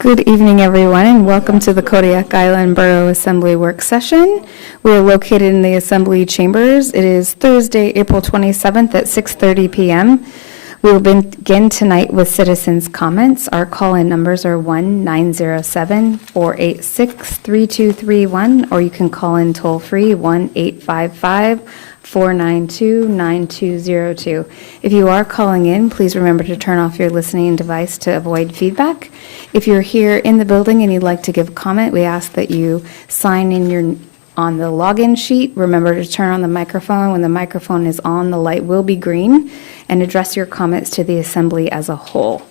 Good evening, everyone, and welcome to the Kodiak Island Borough Assembly Work Session. We are located in the Assembly Chambers. It is Thursday, April 27th at 6:30 p.m. We will begin tonight with citizens' comments. Our call-in numbers are 1-907-486-3231, or you can call in toll-free 1-855-492-9202. If you are calling in, please remember to turn off your listening device to avoid feedback. If you're here in the building and you'd like to give a comment, we ask that you sign in on the login sheet. Remember to turn on the microphone. When the microphone is on, the light will be green, and address your comments to the assembly as a whole.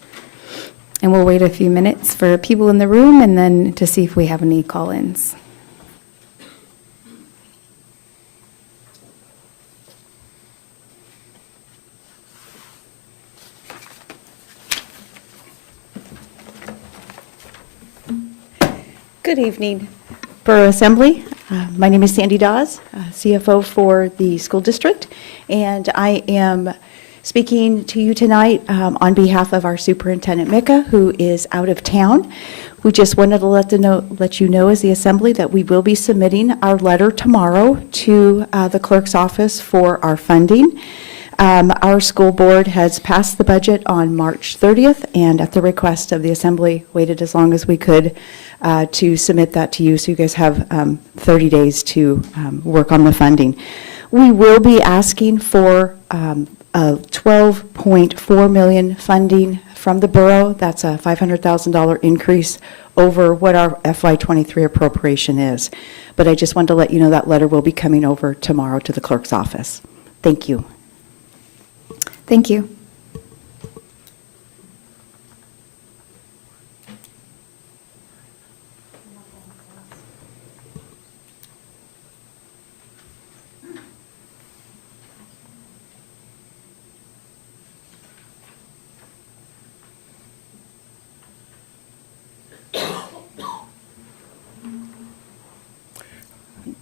And we'll wait a few minutes for people in the room and then to see if we have any call-ins. Good evening, Borough Assembly. My name is Sandy Dawes, CFO for the school district, and I am speaking to you tonight on behalf of our superintendent, Mika, who is out of town. We just wanted to let you know as the assembly that we will be submitting our letter tomorrow to the clerk's office for our funding. Our school board has passed the budget on March 30th, and at the request of the assembly, waited as long as we could to submit that to you, so you guys have 30 days to work on the funding. We will be asking for a $12.4 million funding from the borough. That's a $500,000 increase over what our FY23 appropriation is. But I just wanted to let you know that letter will be coming over tomorrow to the clerk's office. Thank you. Thank you.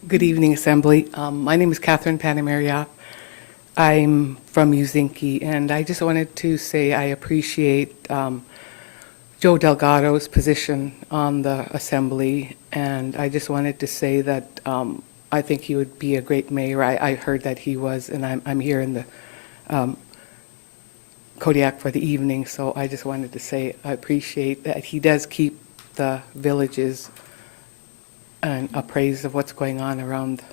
Good evening, Assembly. My name is Catherine Panamaria. I'm from Uzinki, and I just wanted to say I appreciate Joe Delgado's position on the Assembly, and I just wanted to say that I think he would be a great mayor. I heard that he was, and I'm here in the Kodiak for the evening, so I just wanted to say I appreciate that he does keep the villages and appraised of what's going on around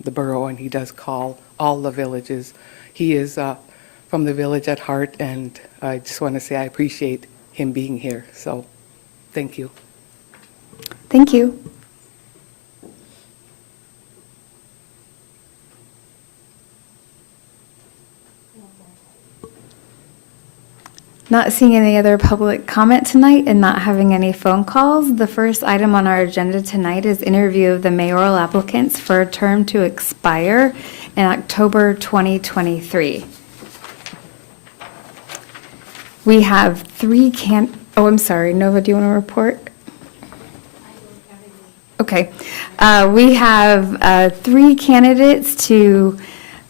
the borough, and he does call all the villages. He is from the village at heart, and I just want to say I appreciate him being here. So, thank you. Thank you. Not seeing any other public comment tonight and not having any phone calls, the first item on our agenda tonight is interview of the mayoral applicants for a term to expire in October 2023. We have three oh, I'm sorry, Nova, do you want to report? Okay. We have three candidates to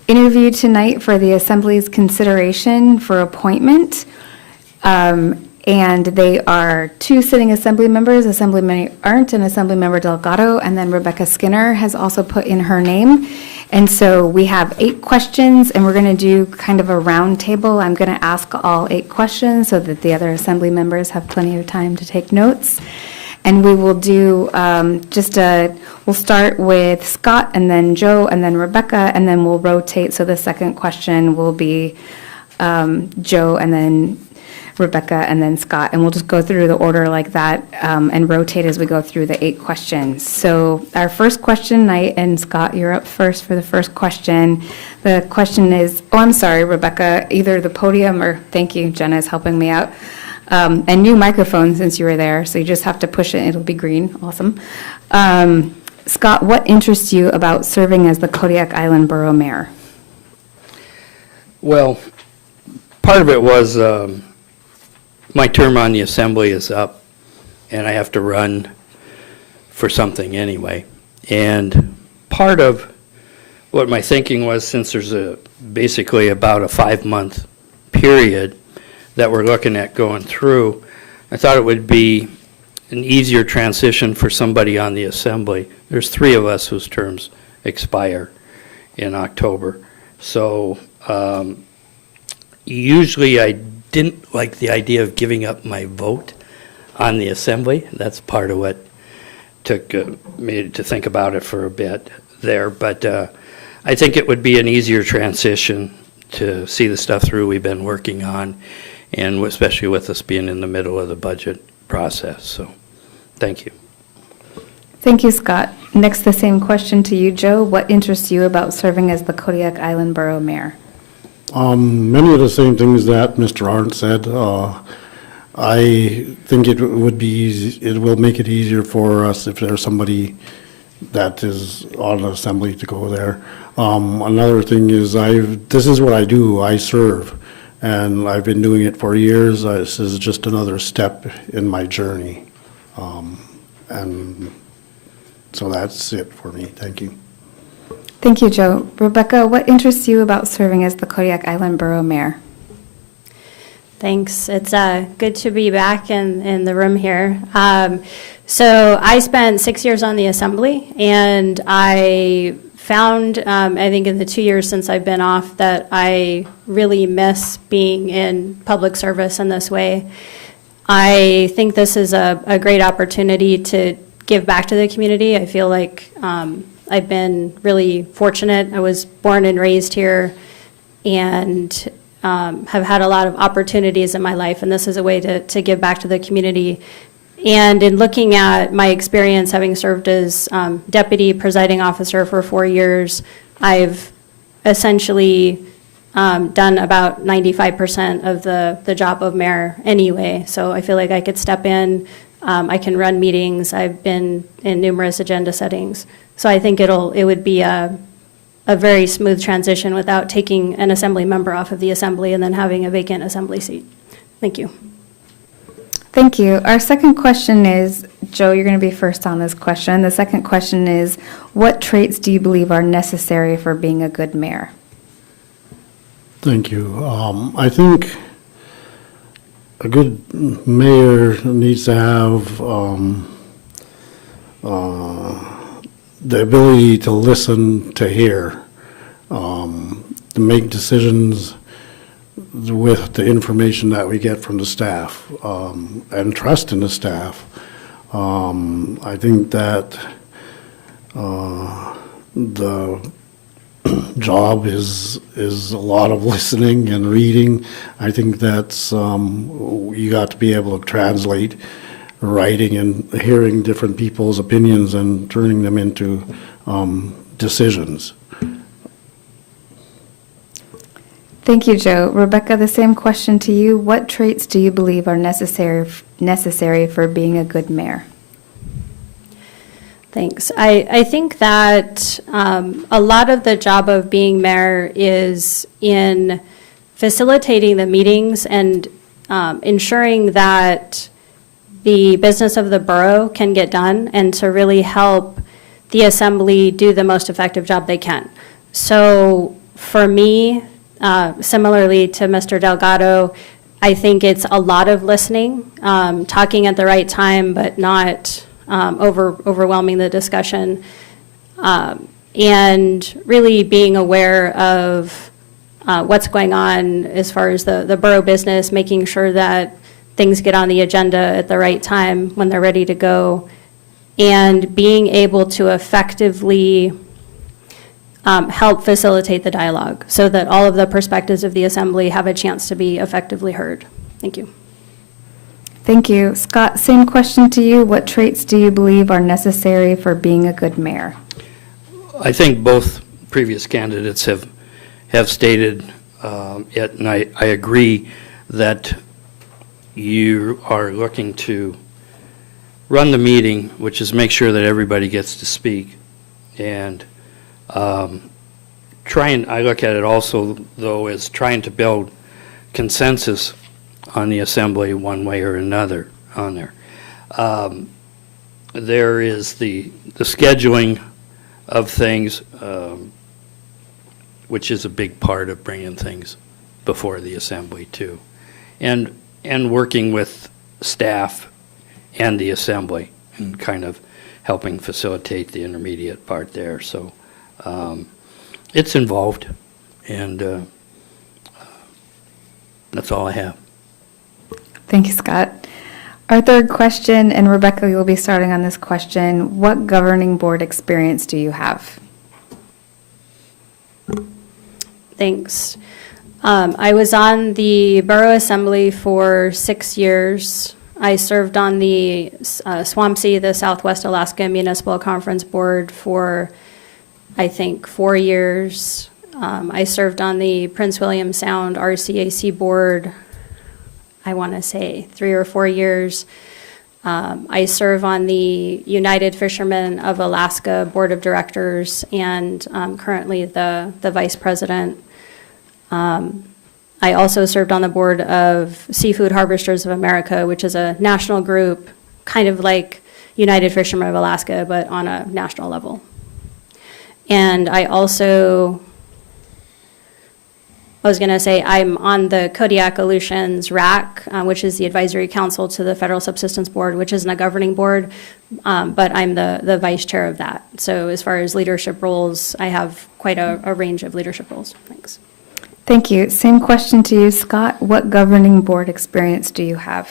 interview tonight for the Assembly's consideration for appointment. And they are two sitting Assembly members, Assemblymember Arndt and Assemblymember Delgado, and then Rebecca Skinner has also put in her name. And so we have 8 questions, and we're going to do kind of a round table. I'm going to ask all 8 questions so that the other Assembly members have plenty of time to take notes. And we will do we'll start with Scott, and then Joe, and then Rebecca, and then we'll rotate. So the second question will be Joe, and then Rebecca, and then Scott, and we'll just go through the order like that and rotate as we go through the 8 questions. So our first question, and Scott, you're up first for the first question. The question is, oh, I'm sorry, Rebecca, either the podium or, thank you, Jenna is helping me out, and new microphone since you were there, so you just have to push it, it'll be green, awesome. Scott, what interests you about serving as the Kodiak Island Borough Mayor? Well, part of it was my term on the assembly is up, and I have to run for something anyway. And part of what my thinking was, since there's basically about a 5-month period that we're looking at going through, I thought it would be an easier transition for somebody on the assembly. There's 3 of us whose terms expire in October. So usually I didn't like the idea of giving up my vote on the assembly. That's part of what took me to think about it for a bit there. But I think it would be an easier transition to see the stuff through we've been working on, and especially with us being in the middle of the budget process. So thank you. Thank you, Scott. Next, the same question to you, Joe. What interests you about serving as the Kodiak Island Borough Mayor? Many of the same things that Mr. Arndt said. I think it would be easy, it will make it easier for us if there's somebody that is on the assembly to go there. Another thing is this is what I do, I serve, and I've been doing it for years. This is just another step in my journey. And so that's it for me, thank you. Thank you, Joe. Rebecca, what interests you about serving as the Kodiak Island Borough Mayor? Thanks. It's good to be back in the room here. So I spent 6 years on the assembly, and I found, I think in the 2 years since I've been off, that I really miss being in public service in this way. I think this is a great opportunity to give back to the community. I feel like I've been really fortunate. I was born and raised here, and have had a lot of opportunities in my life, and this is a way to give back to the community. And in looking at my experience, having served as deputy presiding officer for 4 years, I've essentially done about 95% of the job of mayor anyway. So I feel like I could step in, I can run meetings, I've been in numerous agenda settings. So I think it would be a very smooth transition without taking an assembly member off of the assembly and then having a vacant assembly seat. Thank you. Thank you. Our second question is, Joe, you're going to be first on this question. The second question is, what traits do you believe are necessary for being a good mayor? Thank you. I think a good mayor needs to have the ability to listen, to hear, to make decisions with the information that we get from the staff, and trust in the staff. I think that the job is a lot of listening and reading. I think that's you got to be able to translate writing and hearing different people's opinions and turning them into decisions. Thank you, Joe. Rebecca, the same question to you. What traits do you believe are necessary for being a good mayor? Thanks. I think that a lot of the job of being mayor is in facilitating the meetings and ensuring that the business of the borough can get done, and to really help the assembly do the most effective job they can. So for me, similarly to Mr. Delgado, I think it's a lot of listening, talking at the right time, but not overwhelming the discussion, and really being aware of what's going on as far as the borough business, making sure that things get on the agenda at the right time when they're ready to go, and being able to effectively help facilitate the dialogue so that all of the perspectives of the assembly have a chance to be effectively heard. Thank you. Thank you. Scott, same question to you. What traits do you believe are necessary for being a good mayor? I think both previous candidates have stated it, and I agree that you are looking to run the meeting, which is make sure that everybody gets to speak, and I look at it also, though, as trying to build consensus on the assembly one way or another on there. There is the scheduling of things, which is a big part of bringing things before the assembly too, and working with staff and the assembly, and kind of helping facilitate the intermediate part there. So it's involved, and that's all I have. Thank you, Scott. Our third question, and Rebecca, you'll be starting on this question. What governing board experience do you have? Thanks. I was on the Borough Assembly for 6 years. I served on the SWAMC, the Southwest Alaska Municipal Conference Board, for, I think, 4 years. I served on the Prince William Sound RCAC Board, I want to say 3 or 4 years. I serve on the United Fishermen of Alaska Board of Directors, and currently the vice president. I also served on the board of Seafood Harvesters of America, which is a national group, kind of like United Fishermen of Alaska, but on a national level. And I also, I was going to say, I'm on the Kodiak Aleutians RAC, which is the advisory council to the Federal Subsistence Board, which isn't a governing board, but I'm the vice chair of that. So as far as leadership roles, I have quite a range of leadership roles. Thanks. Thank you. Same question to you, Scott. What governing board experience do you have?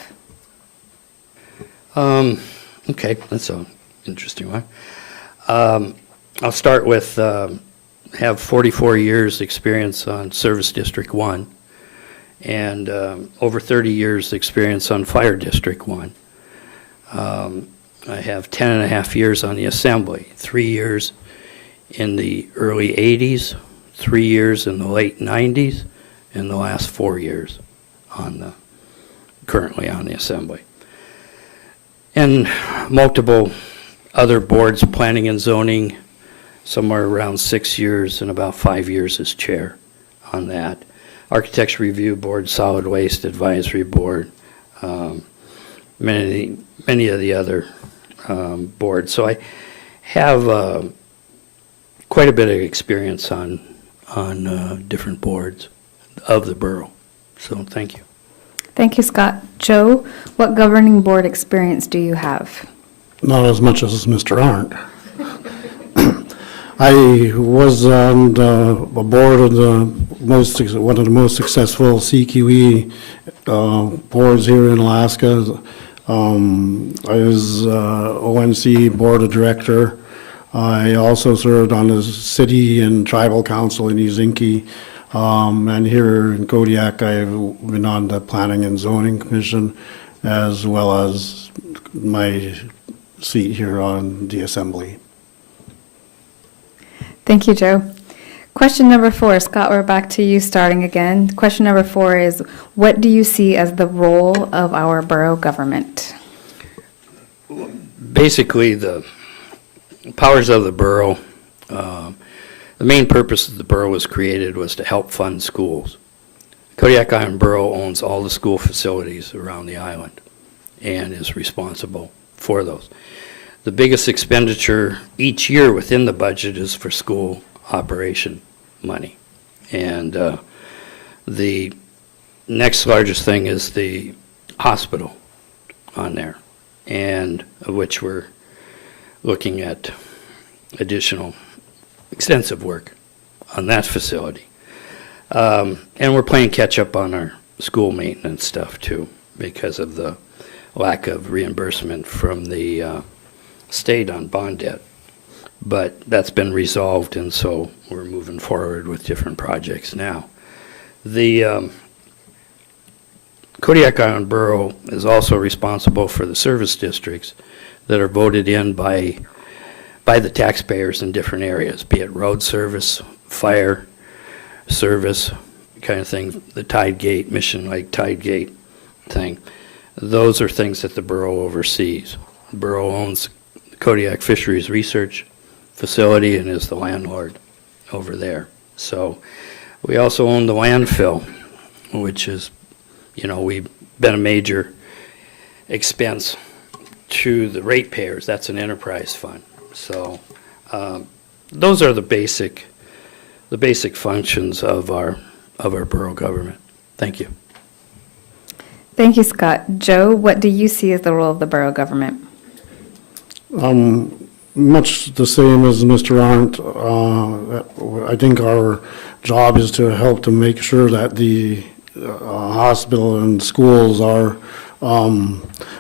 Okay, that's an interesting one. I'll start with have 44 years experience on Service District 1 and over 30 years experience on Fire District 1. I have 10 and a half years on the Assembly, 3 years in the early 80s, 3 years in the late 90s, and the last 4 years currently on the Assembly. And multiple other boards, planning and zoning, somewhere around 6 years, and about 5 years as chair on that. Architecture Review Board, Solid Waste Advisory Board, many of the other boards. So I have quite a bit of experience on different boards of the borough. So thank you. Thank you, Scott. Joe, what governing board experience do you have? Not as much as Mr. Arndt. I was on the board of one of the most successful CQE boards here in Alaska. I was ONC board of director. I also served on the city and tribal council in Uzinki. And here in Kodiak, I've been on the Planning and Zoning Commission, as well as my seat here on the Assembly. Thank you, Joe. Question number 4, Scott, we're back to you starting again. Question number 4 is, what do you see as the role of our borough government? Basically, the powers of the borough, the main purpose of the borough was created was to help fund schools. Kodiak Island Borough owns all the school facilities around the island and is responsible for those. The biggest expenditure each year within the budget is for school operation money. And the next largest thing is the hospital on there, and of which we're looking at additional extensive work on that facility. And we're playing catch up on our school maintenance stuff too, because of the lack of reimbursement from the state on bond debt. But that's been resolved, and so we're moving forward with different projects now. The Kodiak Island Borough is also responsible for the service districts that are voted in by the taxpayers in different areas, be it road service, fire service, kind of thing, the Tide Gate, Mission Lake Tide Gate thing. Those are things that the borough oversees. The borough owns the Kodiak Fisheries Research Facility and is the landlord over there. So we also own the landfill, which is, we've been a major expense to the ratepayers. That's an enterprise fund. So those are the basic functions of our borough government. Thank you. Thank you, Scott. Joe, what do you see as the role of the borough government? Much the same as Mr. Arndt. I think our job is to help to make sure that the hospital and schools are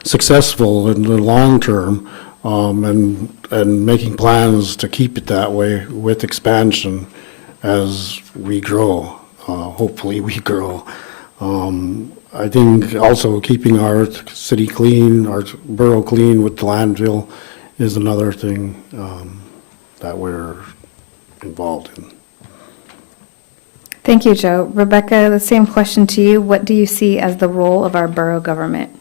successful in the long term, and making plans to keep it that way with expansion as we grow. Hopefully we grow. I think also keeping our city clean, our borough clean with the landfill is another thing that we're involved in. Thank you, Joe. Rebecca, the same question to you. What do you see as the role of our borough government?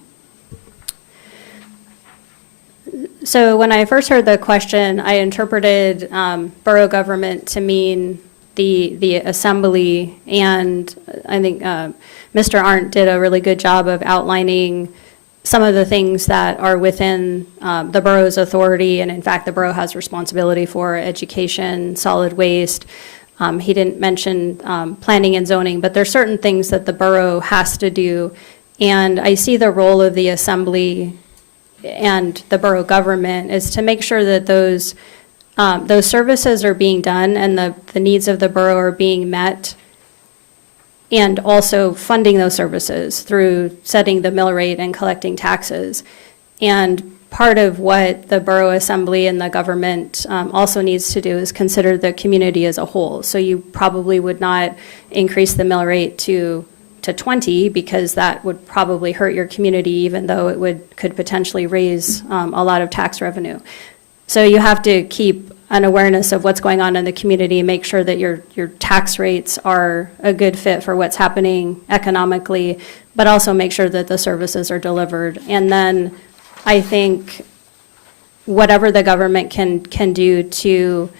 So when I first heard the question, I interpreted borough government to mean the assembly, and I think Mr. Arndt did a really good job of outlining some of the things that are within the borough's authority, and in fact, the borough has responsibility for education, solid waste. He didn't mention planning and zoning, but there's certain things that the borough has to do, and I see the role of the assembly and the borough government is to make sure that those services are being done and the needs of the borough are being met, and also funding those services through setting the mill rate and collecting taxes. And part of what the borough assembly and the government also needs to do is consider the community as a whole. So you probably would not increase the mill rate to 20, because that would probably hurt your community, even though it could potentially raise a lot of tax revenue. So you have to keep an awareness of what's going on in the community and make sure that your tax rates are a good fit for what's happening economically, but also make sure that the services are delivered. And then I think whatever the government can do to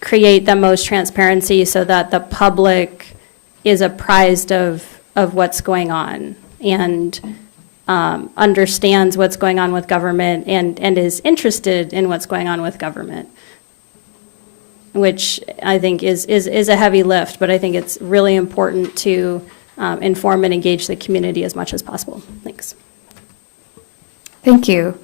create the most transparency so that the public is apprised of what's going on and understands what's going on with government and is interested in what's going on with government, which I think is a heavy lift, but I think it's really important to inform and engage the community as much as possible. Thanks. Thank you.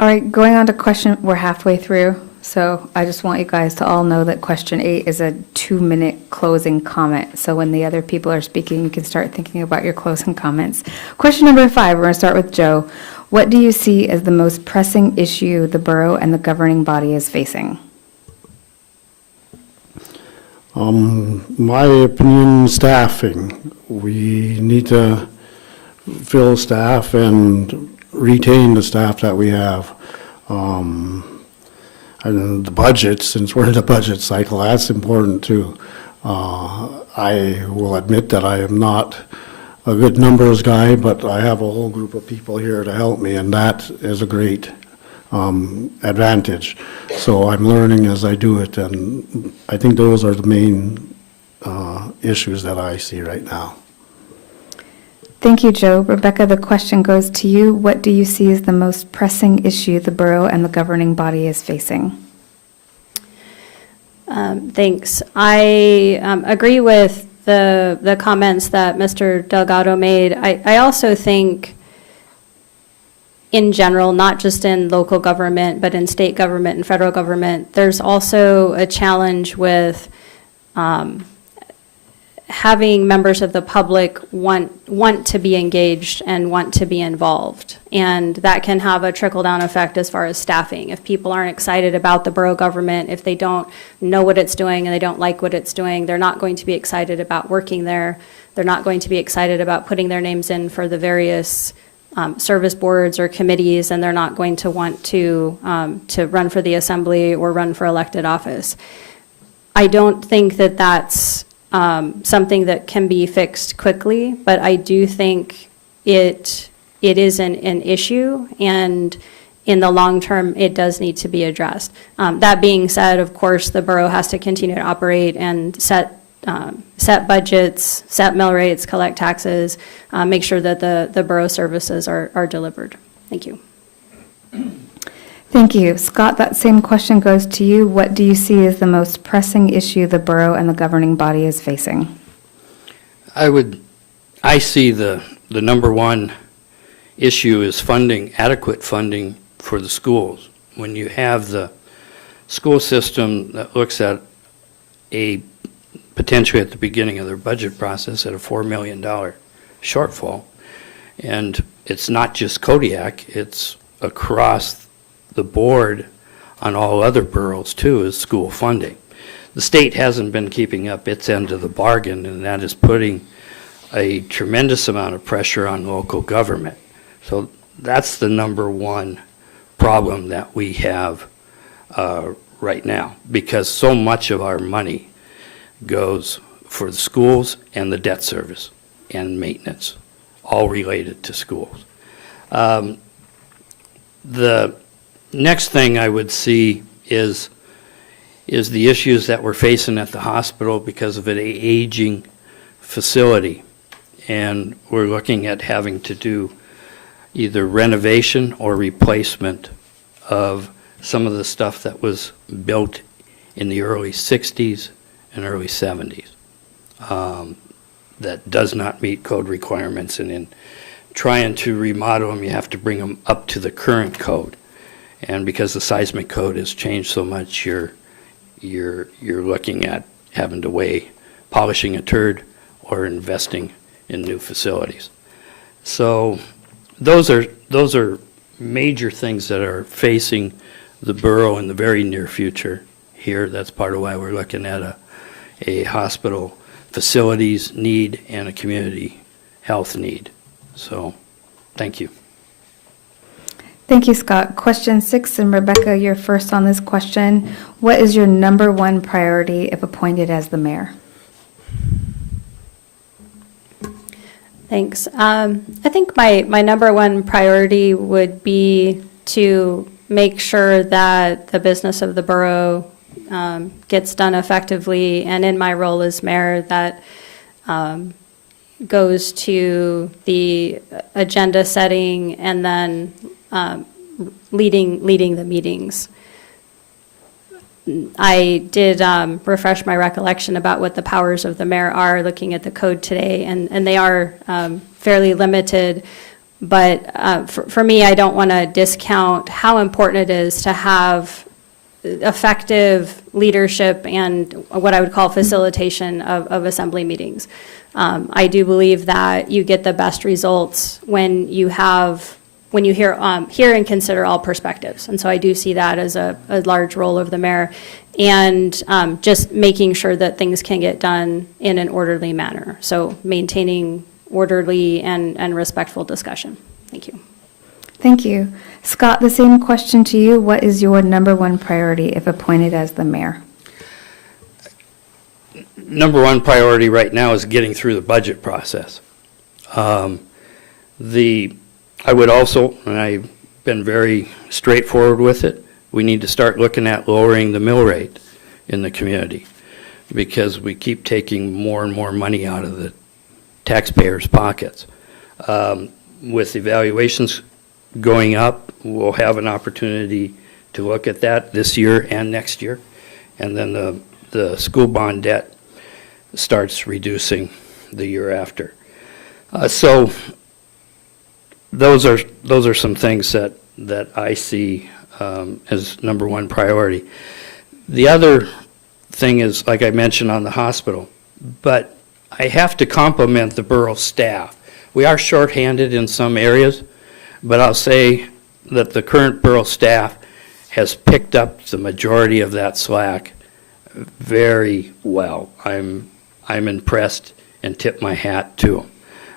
All right, going on to question, we're halfway through, so I just want you guys to all know that question 8 is a 2-minute closing comment. So when the other people are speaking, you can start thinking about your closing comments. Question number 5, we're going to start with Joe. What do you see as the most pressing issue the borough and the governing body is facing? My opinion, staffing. We need to fill staff and retain the staff that we have. And the budget, since we're in a budget cycle, that's important too. I will admit that I am not a good numbers guy, but I have a whole group of people here to help me, and that is a great advantage. So I'm learning as I do it, and I think those are the main issues that I see right now. Thank you, Joe. Rebecca, the question goes to you. What do you see as the most pressing issue the borough and the governing body is facing? Thanks. I agree with the comments that Mr. Delgado made. I also think in general, not just in local government, but in state government and federal government, there's also a challenge with having members of the public want to be engaged and want to be involved. And that can have a trickle-down effect as far as staffing. If people aren't excited about the borough government, if they don't know what it's doing and they don't like what it's doing, they're not going to be excited about working there. They're not going to be excited about putting their names in for the various service boards or committees, and they're not going to want to run for the assembly or run for elected office. I don't think that that's something that can be fixed quickly, but I do think it is an issue, and in the long term, it does need to be addressed. That being said, of course, the borough has to continue to operate and set budgets, set mill rates, collect taxes, make sure that the borough services are delivered. Thank you. Thank you. Scott, that same question goes to you. What do you see as the most pressing issue the borough and the governing body is facing? I would I see the number one issue is funding, adequate funding for the schools. When you have the school system that looks at potentially at the beginning of their budget process at a $4 million shortfall, and it's not just Kodiak, it's across the board on all other boroughs too, is school funding. The state hasn't been keeping up its end of the bargain, and that is putting a tremendous amount of pressure on local government. So that's the number one problem that we have right now, because so much of our money goes for the schools and the debt service and maintenance, all related to schools. The next thing I would see is the issues that we're facing at the hospital because of an aging facility. And we're looking at having to do either renovation or replacement of some of the stuff that was built in the early 60s and early 70s that does not meet code requirements. And in trying to remodel them, you have to bring them up to the current code. And because the seismic code has changed so much, you're looking at having to weigh polishing a turd or investing in new facilities. So those are major things that are facing the borough in the very near future here. That's part of why we're looking at a hospital facilities need and a community health need. So, thank you. Thank you, Scott. Question 6, and Rebecca, you're first on this question. What is your number one priority if appointed as the mayor? Thanks. I think my number one priority would be to make sure that the business of the borough gets done effectively, and in my role as mayor, that goes to the agenda setting and then leading the meetings. I did refresh my recollection about what the powers of the mayor are, looking at the code today, and they are fairly limited. But for me, I don't want to discount how important it is to have effective leadership and what I would call facilitation of assembly meetings. I do believe that you get the best results when you hear and consider all perspectives. And so I do see that as a large role of the mayor, and just making sure that things can get done in an orderly manner. So maintaining orderly and respectful discussion. Thank you. Thank you. Scott, the same question to you. What is your number one priority if appointed as the mayor? Number one priority right now is getting through the budget process. I would also, and I've been very straightforward with it, we need to start looking at lowering the mill rate in the community, because we keep taking more and more money out of the taxpayers' pockets. With evaluations going up, we'll have an opportunity to look at that this year and next year. And then the school bond debt starts reducing the year after. So those are some things that I see as number one priority. The other thing is, like I mentioned, on the hospital, but I have to compliment the borough staff. We are shorthanded in some areas, but I'll say that the current borough staff has picked up the majority of that slack very well. I'm impressed and tip my hat to them.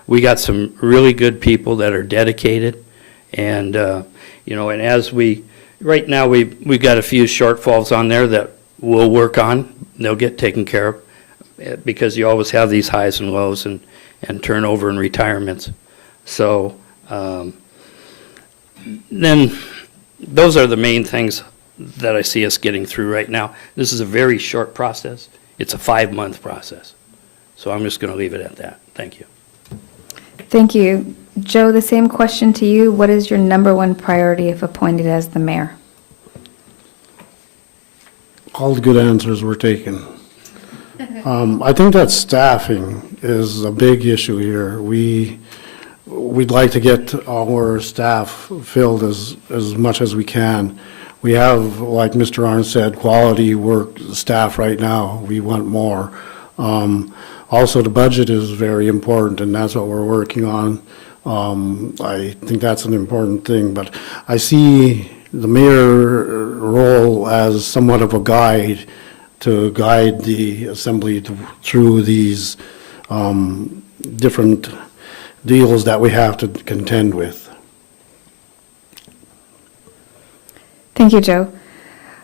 We got some really good people that are dedicated, and and as right now we've got a few shortfalls on there that we'll work on. They'll get taken care of, because you always have these highs and lows and turnover and retirements. So then those are the main things that I see us getting through right now. This is a very short process. It's a 5-month process. So I'm just going to leave it at that. Thank you. Thank you. Joe, the same question to you. What is your number one priority if appointed as the mayor? All the good answers were taken. I think that staffing is a big issue here. We'd like to get our staff filled as much as we can. We have, like Mr. Arndt said, quality work staff right now. We want more. Also, the budget is very important, and that's what we're working on. I think that's an important thing, but I see the mayor role as somewhat of a guide to guide the assembly through these different deals that we have to contend with. Thank you, Joe.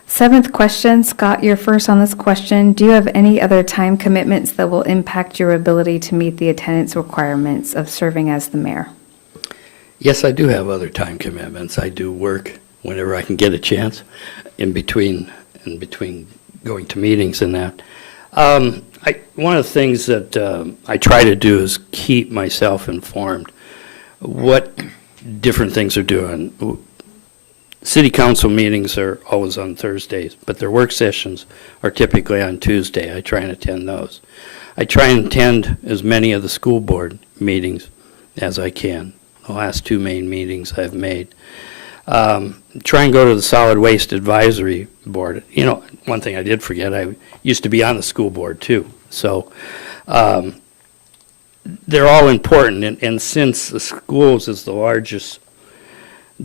Seventh question, Scott, you're first on this question. Do you have any other time commitments that will impact your ability to meet the attendance requirements of serving as the mayor? Yes, I do have other time commitments. I do work whenever I can get a chance in between going to meetings and that. One of the things that I try to do is keep myself informed what different things are doing. City council meetings are always on Thursdays, but their work sessions are typically on Tuesday. I try and attend those. I try and attend as many of the school board meetings as I can. The last two main meetings I've made. Try and go to the Solid Waste Advisory Board. You know, one thing I did forget, I used to be on the school board too. So they're all important, and since the schools is the largest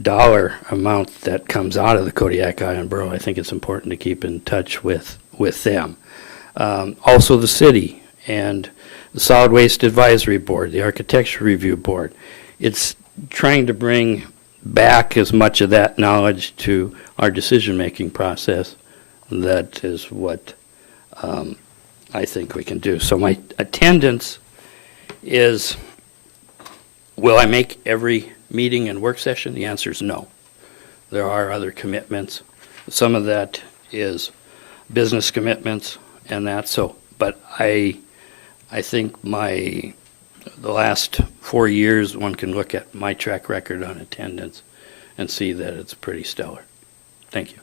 dollar amount that comes out of the Kodiak Island Borough, I think it's important to keep in touch with them. Also the city and the Solid Waste Advisory Board, the Architecture Review Board. It's trying to bring back as much of that knowledge to our decision-making process. That is what I think we can do. So my attendance is, will I make every meeting and work session? The answer is no. There are other commitments. Some of that is business commitments and that. So, but I think the last 4 years, one can look at my track record on attendance and see that it's pretty stellar. Thank you.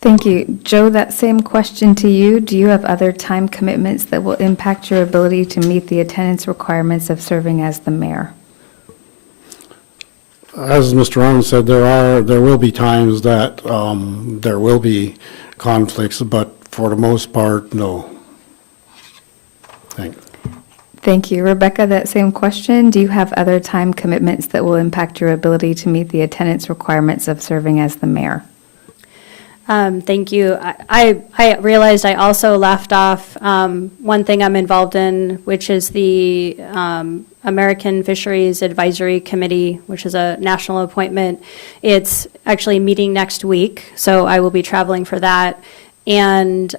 Thank you. Joe, that same question to you. Do you have other time commitments that will impact your ability to meet the attendance requirements of serving as the mayor? As Mr. Arndt said, there will be times that there will be conflicts, but for the most part, no. Thanks. Thank you. Rebecca, that same question. Do you have other time commitments that will impact your ability to meet the attendance requirements of serving as the mayor? Thank you. I realized I also left off one thing I'm involved in, which is the American Fisheries Advisory Committee, which is a national appointment. It's actually meeting next week, so I will be traveling for that. And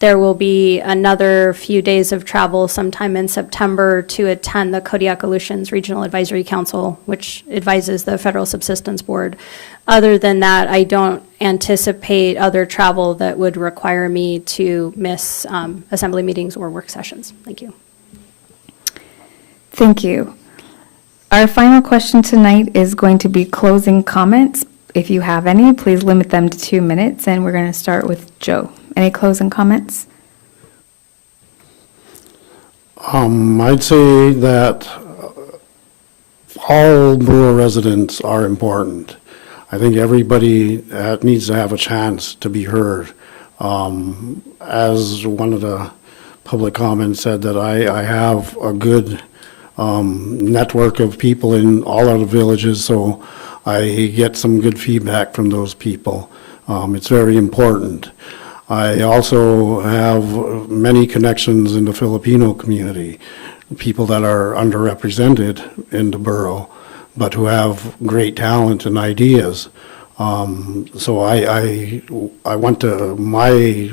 there will be another few days of travel sometime in September to attend the Kodiak Aleutians Regional Advisory Council, which advises the Federal Subsistence Board. Other than that, I don't anticipate other travel that would require me to miss assembly meetings or work sessions. Thank you. Thank you. Our final question tonight is going to be closing comments. If you have any, please limit them to 2 minutes, and we're going to start with Joe. Any closing comments? I'd say that all Borough residents are important. I think everybody needs to have a chance to be heard. As one of the public comments said, that I have a good network of people in all of the villages, so I get some good feedback from those people. It's very important. I also have many connections in the Filipino community, people that are underrepresented in the borough, but who have great talent and ideas. So I want to, my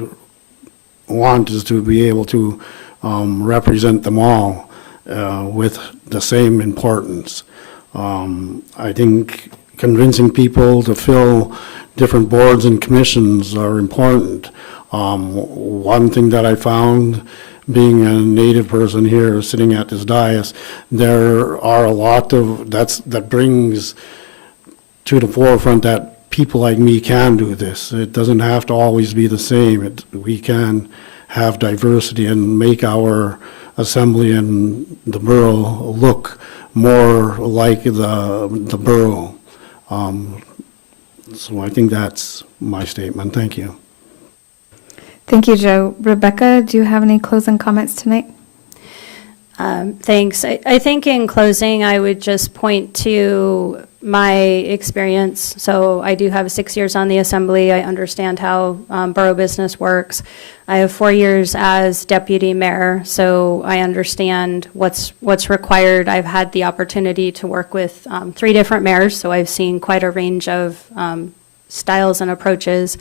want is to be able to represent them all with the same importance. I think convincing people to fill different boards and commissions are important. One thing that I found, being a native person here sitting at this dais, there are a lot of, that brings to the forefront that people like me can do this. It doesn't have to always be the same. We can have diversity and make our assembly and the borough look more like the borough. So I think that's my statement. Thank you. Thank you, Joe. Rebecca, do you have any closing comments tonight? Thanks. I think in closing, I would just point to my experience. So I do have 6 years on the assembly. I understand how borough business works. I have 4 years as deputy mayor, so I understand what's required. I've had the opportunity to work with 3 different mayors, so I've seen quite a range of styles and approaches.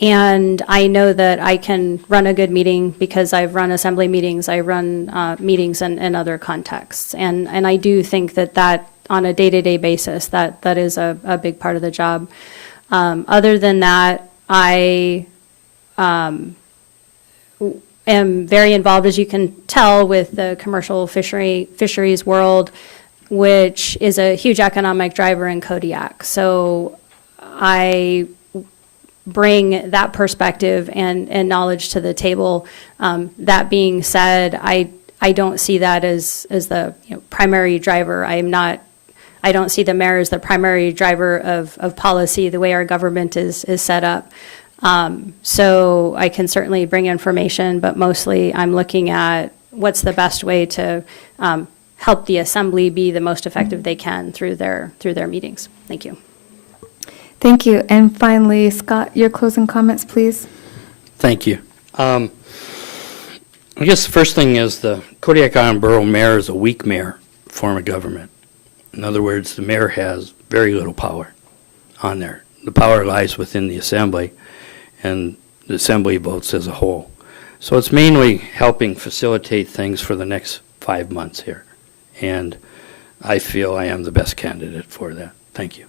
And I know that I can run a good meeting because I've run assembly meetings, I run meetings in other contexts. And I do think that on a day-to-day basis, that is a big part of the job. Other than that, I am very involved, as you can tell, with the commercial fisheries world, which is a huge economic driver in Kodiak. So I bring that perspective and knowledge to the table. That being said, I don't see that as the primary driver. I don't see the mayor as the primary driver of policy, the way our government is set up. So I can certainly bring information, but mostly I'm looking at what's the best way to help the assembly be the most effective they can through their meetings. Thank you. Thank you. And finally, Scott, your closing comments, please. Thank you. I guess the first thing is the Kodiak Island Borough Mayor is a weak mayor form of government. In other words, the mayor has very little power on there. The power lies within the assembly, and the assembly votes as a whole. So it's mainly helping facilitate things for the next 5 months here. And I feel I am the best candidate for that. Thank you.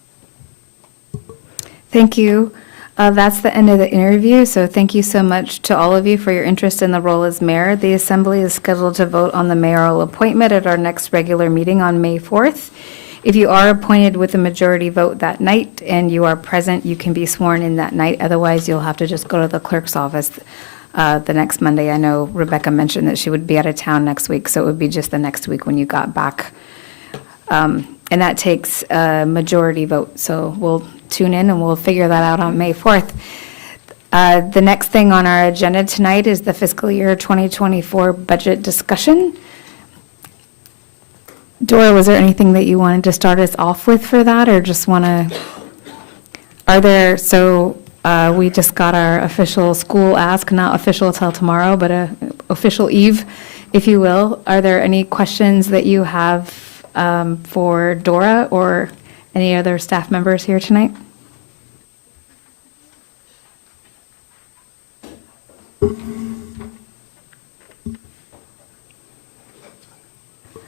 Thank you. That's the end of the interview, so thank you so much to all of you for your interest in the role as mayor. The assembly is scheduled to vote on the mayoral appointment at our next regular meeting on May 4th. If you are appointed with a majority vote that night and you are present, you can be sworn in that night. Otherwise, you'll have to just go to the clerk's office the next Monday. I know Rebecca mentioned that she would be out of town next week, so it would be just the next week when you got back. And that takes a majority vote, so we'll tune in and we'll figure that out on May 4th. The next thing on our agenda tonight is the fiscal year 2024 budget discussion. Dora, was there anything that you wanted to start us off with for that, or just want to, we just got our official school ask, not official till tomorrow, but a official eve, if you will. Are there any questions that you have for Dora or any other staff members here tonight?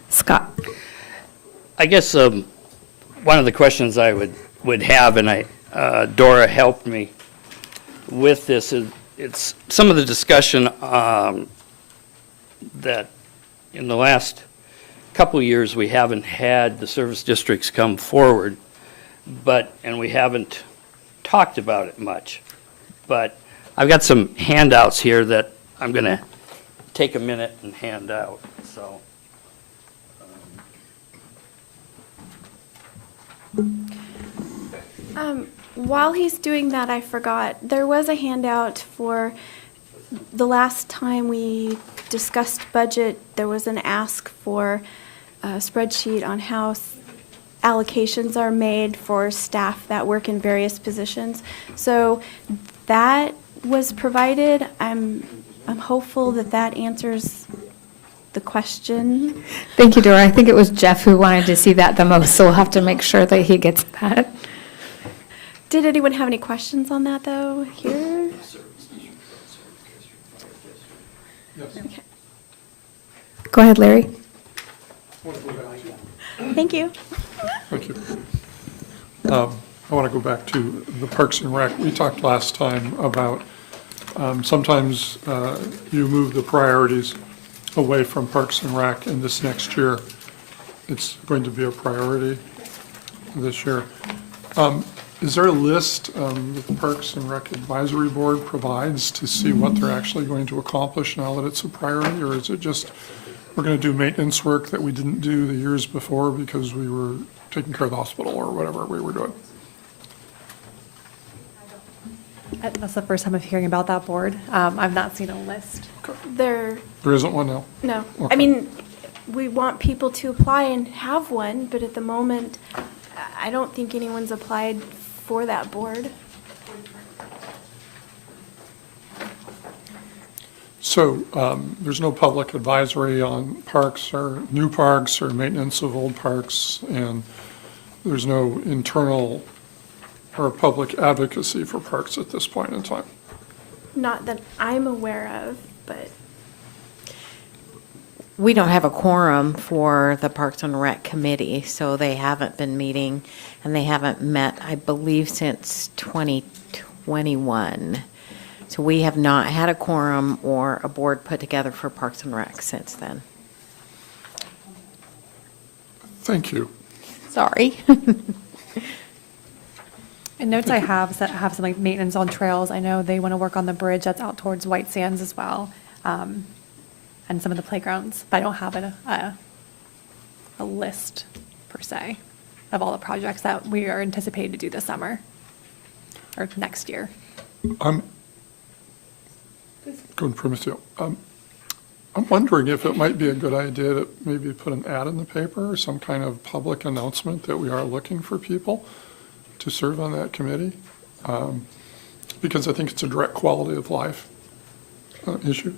Scott. I guess one of the questions I would have, and Dora helped me with this, is it's some of the discussion that in the last couple of years we haven't had the service districts come forward, and we haven't talked about it much. But I've got some handouts here that I'm going to take a minute and hand out. So. While he's doing that, I forgot, there was a handout for the last time we discussed budget. There was an ask for a spreadsheet on how allocations are made for staff that work in various positions. So that was provided. I'm hopeful that answers the question. Thank you, Dora. I think it was Jeff who wanted to see that the most, so we'll have to make sure that he gets that. Did anyone have any questions on that, though, here? Okay. Go ahead, Larry. Thank you. Thank you. I want to go back to the Parks and Rec. We talked last time about sometimes you move the priorities away from Parks and Rec, and this next year, it's going to be a priority this year. Is there a list that the Parks and Rec Advisory Board provides to see what they're actually going to accomplish now that it's a priority? Or is it just, we're going to do maintenance work that we didn't do the years before because we were taking care of the hospital or whatever we were doing? That's the first time I'm hearing about that board. I've not seen a list. There, There isn't one now? no. Okay. I mean, we want people to apply and have one, but at the moment, I don't think anyone's applied for that board. So there's no public advisory on parks or new parks or maintenance of old parks, and there's no internal or public advocacy for parks at this point in time. Not that I'm aware of, but We don't have a quorum for the Parks and Rec Committee, so they haven't been meeting, and they haven't met, I believe, since 2021. So we have not had a quorum or a board put together for Parks and Rec since then. Thank you. Sorry. And notes I have have some like maintenance on trails. I know they want to work on the bridge that's out towards White Sands as well, and some of the playgrounds. But I don't have a list per se of all the projects that we are anticipated to do this summer or next year. I'm going Prometeo. I'm wondering if it might be a good idea to maybe put an ad in the paper or some kind of public announcement that we are looking for people to serve on that committee, because I think it's a direct quality of life issue.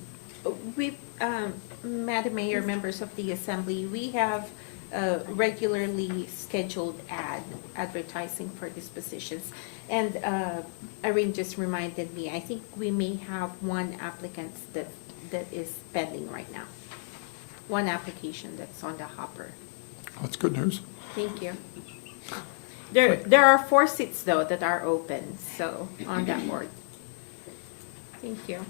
We, Madam Mayor, members of the Assembly, we have regularly scheduled advertising for these positions. And Irene just reminded me, I think we may have one applicant that is pending right now. One application that's on the hopper. That's good news. Thank you. There are 4 seats, though, that are open, so, on that board. Thank you.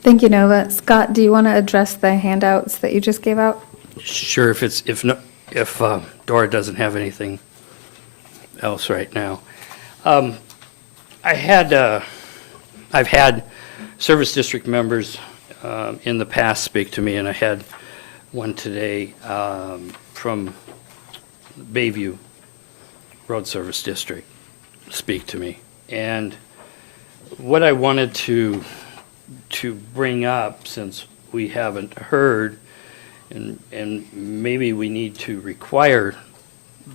Thank you, Nova. Scott, do you want to address the handouts that you just gave out? Sure, if Dora doesn't have anything else right now. I've had service district members in the past speak to me, and I had one today from Bayview Road Service District speak to me. And what I wanted to bring up, since we haven't heard, and maybe we need to require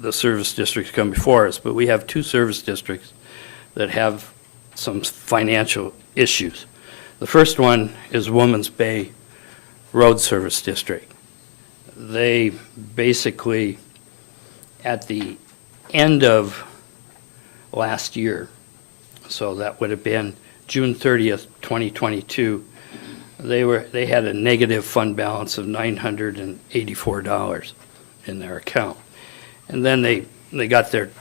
the service districts to come before us, but we have 2 service districts that have some financial issues. The first one is Woman's Bay Road Service District. They basically, at the end of last year, so that would have been June 30th, 2022, they had a negative fund balance of $984 in their account. And then they got their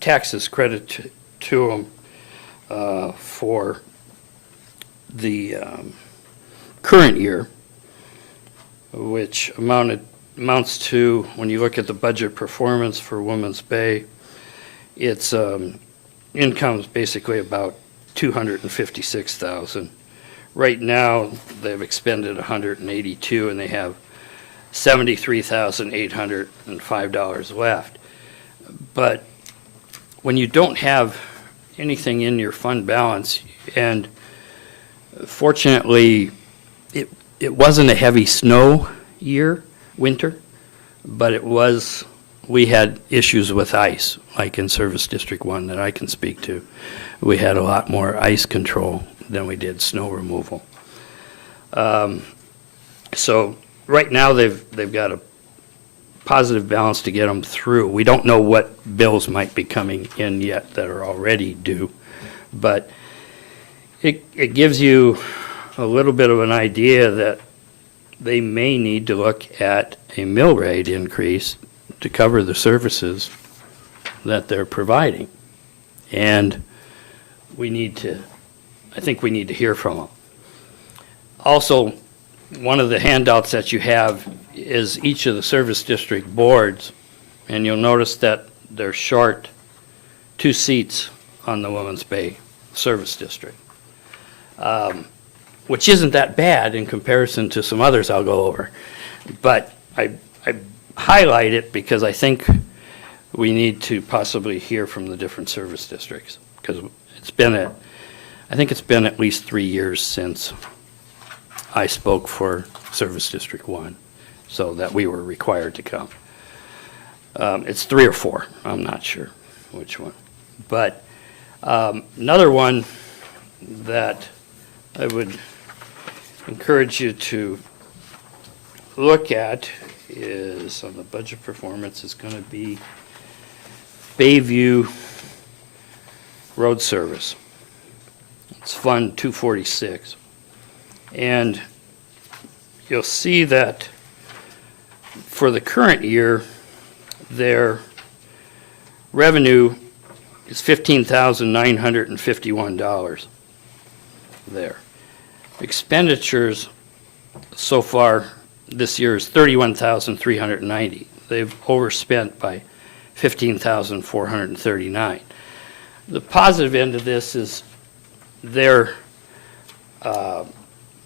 taxes credited to them for the current year, which amounts to, when you look at the budget performance for Women's Bay, its income is basically about $256,000. Right now, they've expended $182, and they have $73,805 left. But when you don't have anything in your fund balance, and fortunately, it wasn't a heavy snow winter, but we had issues with ice, like in Service District 1 that I can speak to. We had a lot more ice control than we did snow removal. So right now, they've got a positive balance to get them through. We don't know what bills might be coming in yet that are already due, but it gives you a little bit of an idea that they may need to look at a mill rate increase to cover the services that they're providing. And I think we need to hear from them. Also, one of the handouts that you have is each of the service district boards, and you'll notice that they're short 2 seats on the Woman's Bay Service District, which isn't that bad in comparison to some others I'll go over. But I highlight it because I think we need to possibly hear from the different service districts, because I think it's been at least 3 years since I spoke for Service District 1, so that we were required to come. It's 3 or 4, I'm not sure which one. But another one that I would encourage you to look at is, on the budget performance, is going to be Bayview Road Service. It's Fund 246. And you'll see that for the current year, their revenue is $15,951 there. Expenditures so far this year is $31,390. They've overspent by $15,439. The positive end of this is their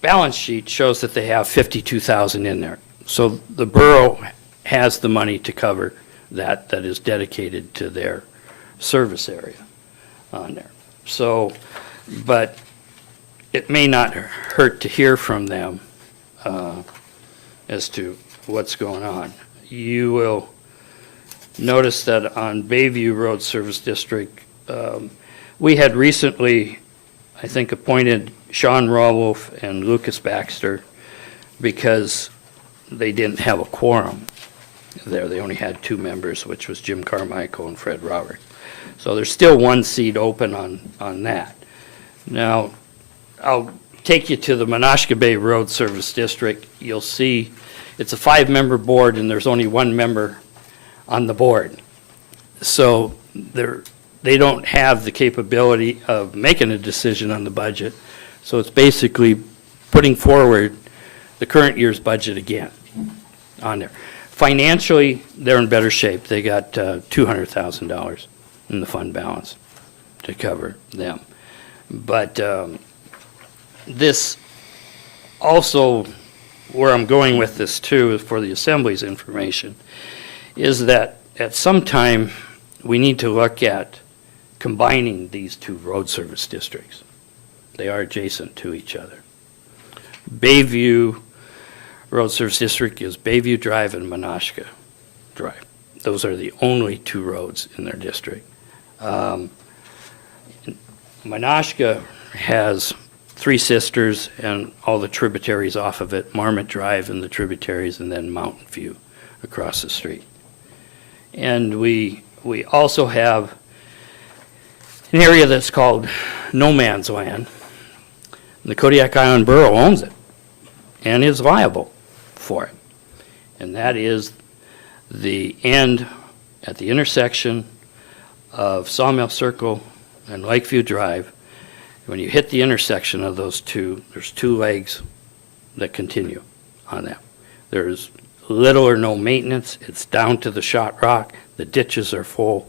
balance sheet shows that they have $52,000 in there. So the borough has the money to cover that is dedicated to their service area on there. So, but it may not hurt to hear from them as to what's going on. You will notice that on Bayview Road Service District, we had recently, I think, appointed Sean Rawolf and Lucas Baxter because they didn't have a quorum there. They only had 2 members, which was Jim Carmichael and Fred Roberts. So there's still 1 seat open on that. Now, I'll take you to the Menasha Bay Road Service District. You'll see it's a 5-member board and there's only 1 member on the board. So they don't have the capability of making a decision on the budget. So it's basically putting forward the current year's budget again on there. Financially, they're in better shape. They got $200,000 in the fund balance to cover them. But this also, where I'm going with this too, is for the Assembly's information, is that at some time we need to look at combining these 2 road service districts. They are adjacent to each other. Bayview Road Service District is Bayview Drive and Menasha Drive. Those are the only 2 roads in their district. Menasha has 3 sisters and all the tributaries off of it, Marmot Drive and the tributaries, and then Mountain View across the street. And we also have an area that's called No Man's Land. The Kodiak Island Borough owns it and is liable for it. And that is the end at the intersection of Sawmill Circle and Lakeview Drive. When you hit the intersection of those 2, there's 2 legs that continue on that. There's little or no maintenance. It's down to the shot rock. The ditches are full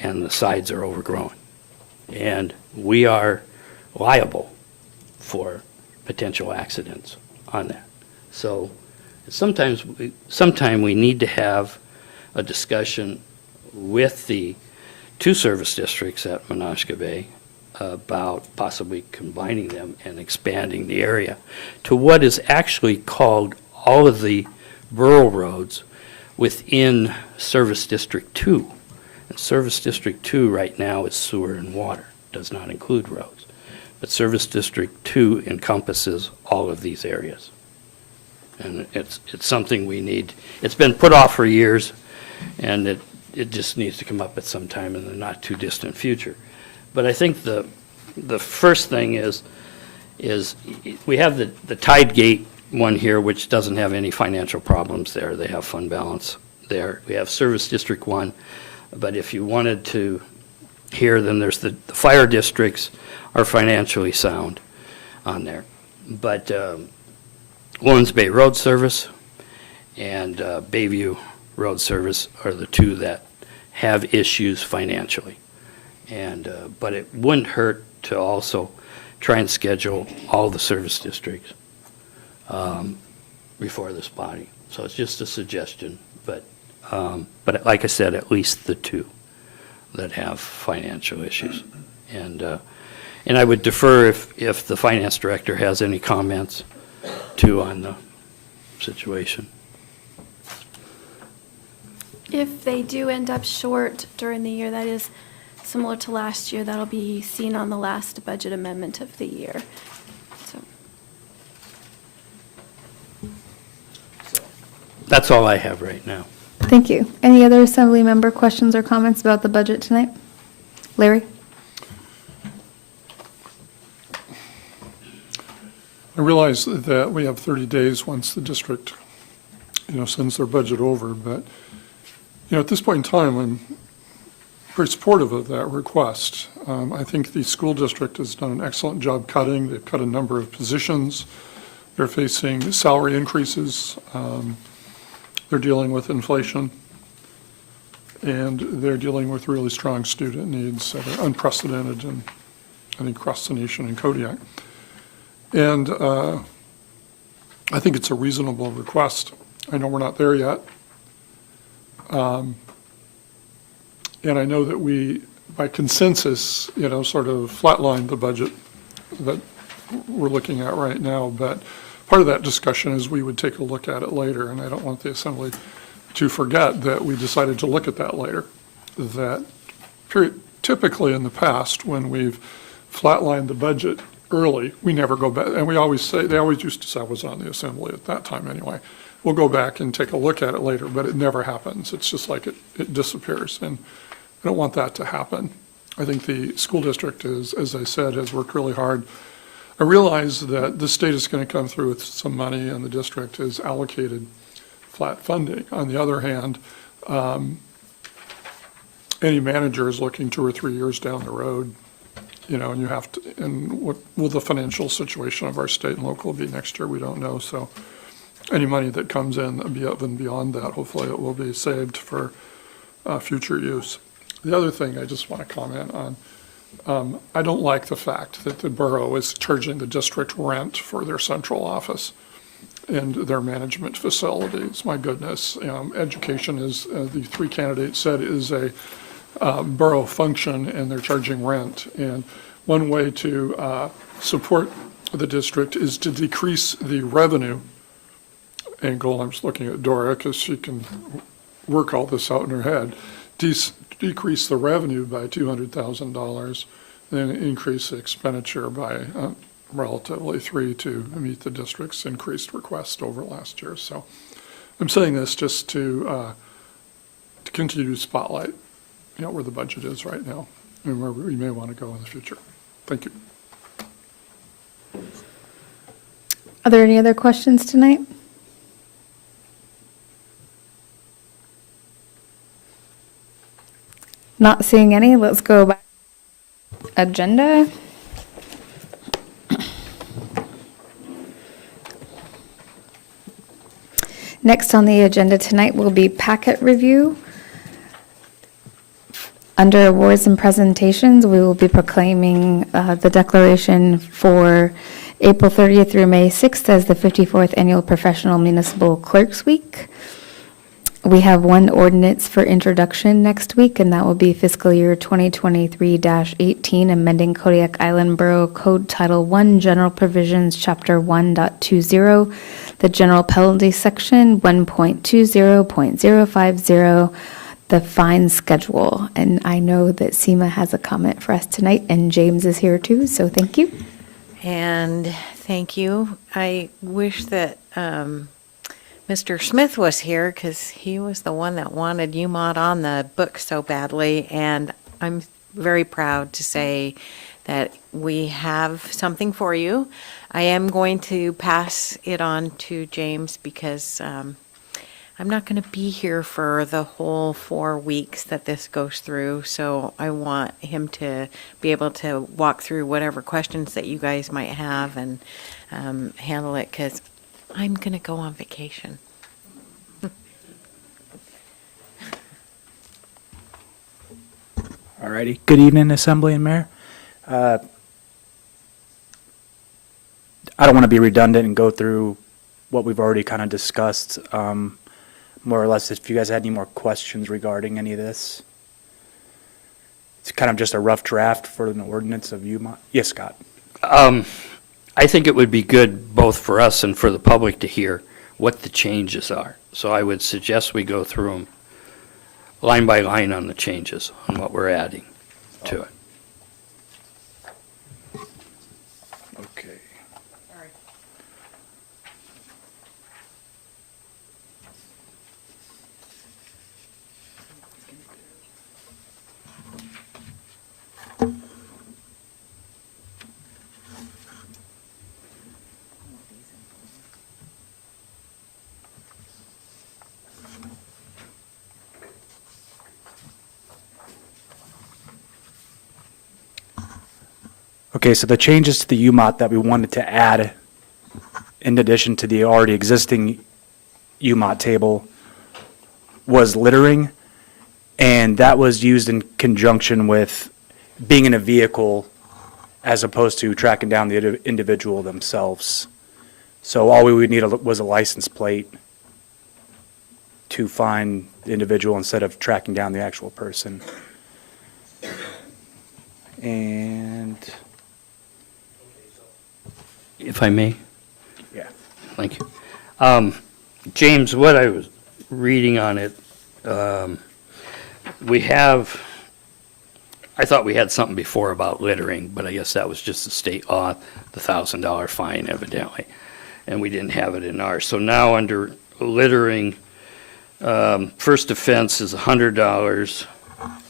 and the sides are overgrown. And we are liable for potential accidents on that. So sometime we need to have a discussion with the 2 service districts at Menasha Bay about possibly combining them and expanding the area to what is actually called all of the borough roads within Service District 2. And Service District 2 right now is sewer and water, does not include roads. But Service District 2 encompasses all of these areas. And it's something we need. It's been put off for years, and it just needs to come up at some time in the not too distant future. But I think the first thing is we have the Tide Gate one here, which doesn't have any financial problems there. They have fund balance there. We have Service District 1, but if you wanted to hear, then there's the fire districts are financially sound on there. But Woman's Bay Road Service and Bayview Road Service are the 2 that have issues financially. And, but it wouldn't hurt to also try and schedule all the service districts before this body. So it's just a suggestion, but like I said, at least the two that have financial issues. And I would defer if the finance director has any comments too on the situation. If they do end up short during the year, that is similar to last year, that'll be seen on the last budget amendment of the year. So, That's all I have right now. Thank you. Any other Assembly member questions or comments about the budget tonight? Larry? I realize that we have 30 days once the district, sends their budget over, but, at this point in time, I'm very supportive of that request. I think the school district has done an excellent job cutting. They've cut a number of positions. They're facing salary increases. They're dealing with inflation. And they're dealing with really strong student needs that are unprecedented in, I think, across the nation in Kodiak. And I think it's a reasonable request. I know we're not there yet. And I know that we, by consensus, sort of flatlined the budget that we're looking at right now. But part of that discussion is we would take a look at it later. And I don't want the Assembly to forget that we decided to look at that later. That typically in the past, when we've flatlined the budget early, we never go back. And we always say, they always used to say, I was on the Assembly at that time anyway, we'll go back and take a look at it later, but it never happens. It's just like it disappears. And I don't want that to happen. I think the school district is, as I said, has worked really hard. I realize that the state is going to come through with some money and the district has allocated flat funding. On the other hand, any manager is looking 2 or 3 years down the road, and you have to, and what will the financial situation of our state and local be next year? We don't know. So any money that comes in above and beyond that, hopefully it will be saved for future use. The other thing I just want to comment on, I don't like the fact that the borough is charging the district rent for their central office and their management facilities. My goodness, education is, the 3 candidates said, is a borough function, and they're charging rent. And one way to support the district is to decrease the revenue angle. I'm just looking at Dora because she can work all this out in her head. Decrease the revenue by $200,000, then increase the expenditure by relatively 3 to meet the district's increased request over last year. So I'm saying this just to continue to spotlight, where the budget is right now and where we may want to go in the future. Thank you. Are there any other questions tonight? Not seeing any, let's go back. Agenda. Next on the agenda tonight will be packet review. Under awards and presentations, we will be proclaiming the declaration for April 30th through May 6th as the 54th Annual Professional Municipal Clerks Week. We have one ordinance for introduction next week, and that will be fiscal year 2023-18, amending Kodiak Island Borough Code Title I, General Provisions, Chapter 1.20, the General Penalty Section 1.20.050, the fine schedule. And I know that Seema has a comment for us tonight, and James is here too, so thank you. And thank you. I wish that Mr. Smith was here because he was the one that wanted UMOD on the book so badly. And I'm very proud to say that we have something for you. I am going to pass it on to James because I'm not going to be here for the whole 4 weeks that this goes through. So I want him to be able to walk through whatever questions that you guys might have and handle it because I'm going to go on vacation. All All righty. Good evening, Assembly and Mayor. I don't want to be redundant and go through what we've already kind of discussed. More or less, if you guys had any more questions regarding any of this. It's kind of just a rough draft for an ordinance of UMont. Yes, Scott? I think it would be good both for us and for the public to hear what the changes are. So I would suggest we go through them line by line on the changes, on what we're adding to it. Okay. Okay, so the changes to the UMOT that we wanted to add, in addition to the already existing UMOT table, was littering, and that was used in conjunction with being in a vehicle as opposed to tracking down the individual themselves. So all we would need was a license plate to find the individual instead of tracking down the actual person. And If I may? yeah. Thank you. James, what I was reading on it, I thought we had something before about littering, but I guess that was just the state law, the $1,000 fine evidently, and we didn't have it in ours. So now under littering, first offense is $100,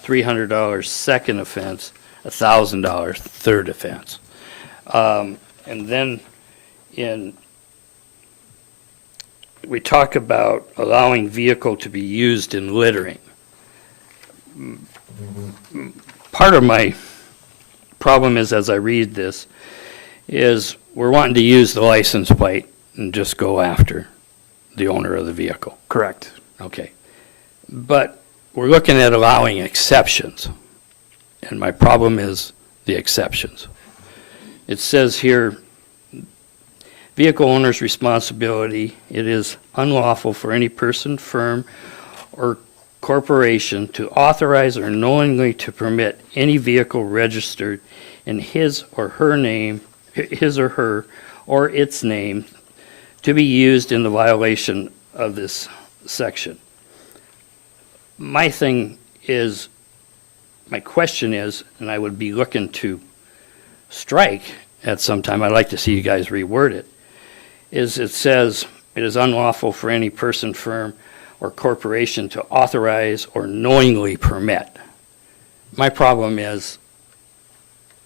$300 second offense, $1,000 third offense. And then we talk about allowing vehicle to be used in littering. Part of my problem is, as I read this, is we're wanting to use the license plate and just go after the owner of the vehicle. Correct. Okay. But we're looking at allowing exceptions, and my problem is the exceptions. It says here, vehicle owner's responsibility, it is unlawful for any person, firm, or corporation to authorize or knowingly to permit any vehicle registered in his or her name, his or her, or its name, to be used in the violation of this section. My thing is, my question is, and I would be looking to strike at some time, I'd like to see you guys reword it, is it says it is unlawful for any person, firm, or corporation to authorize or knowingly permit. My problem is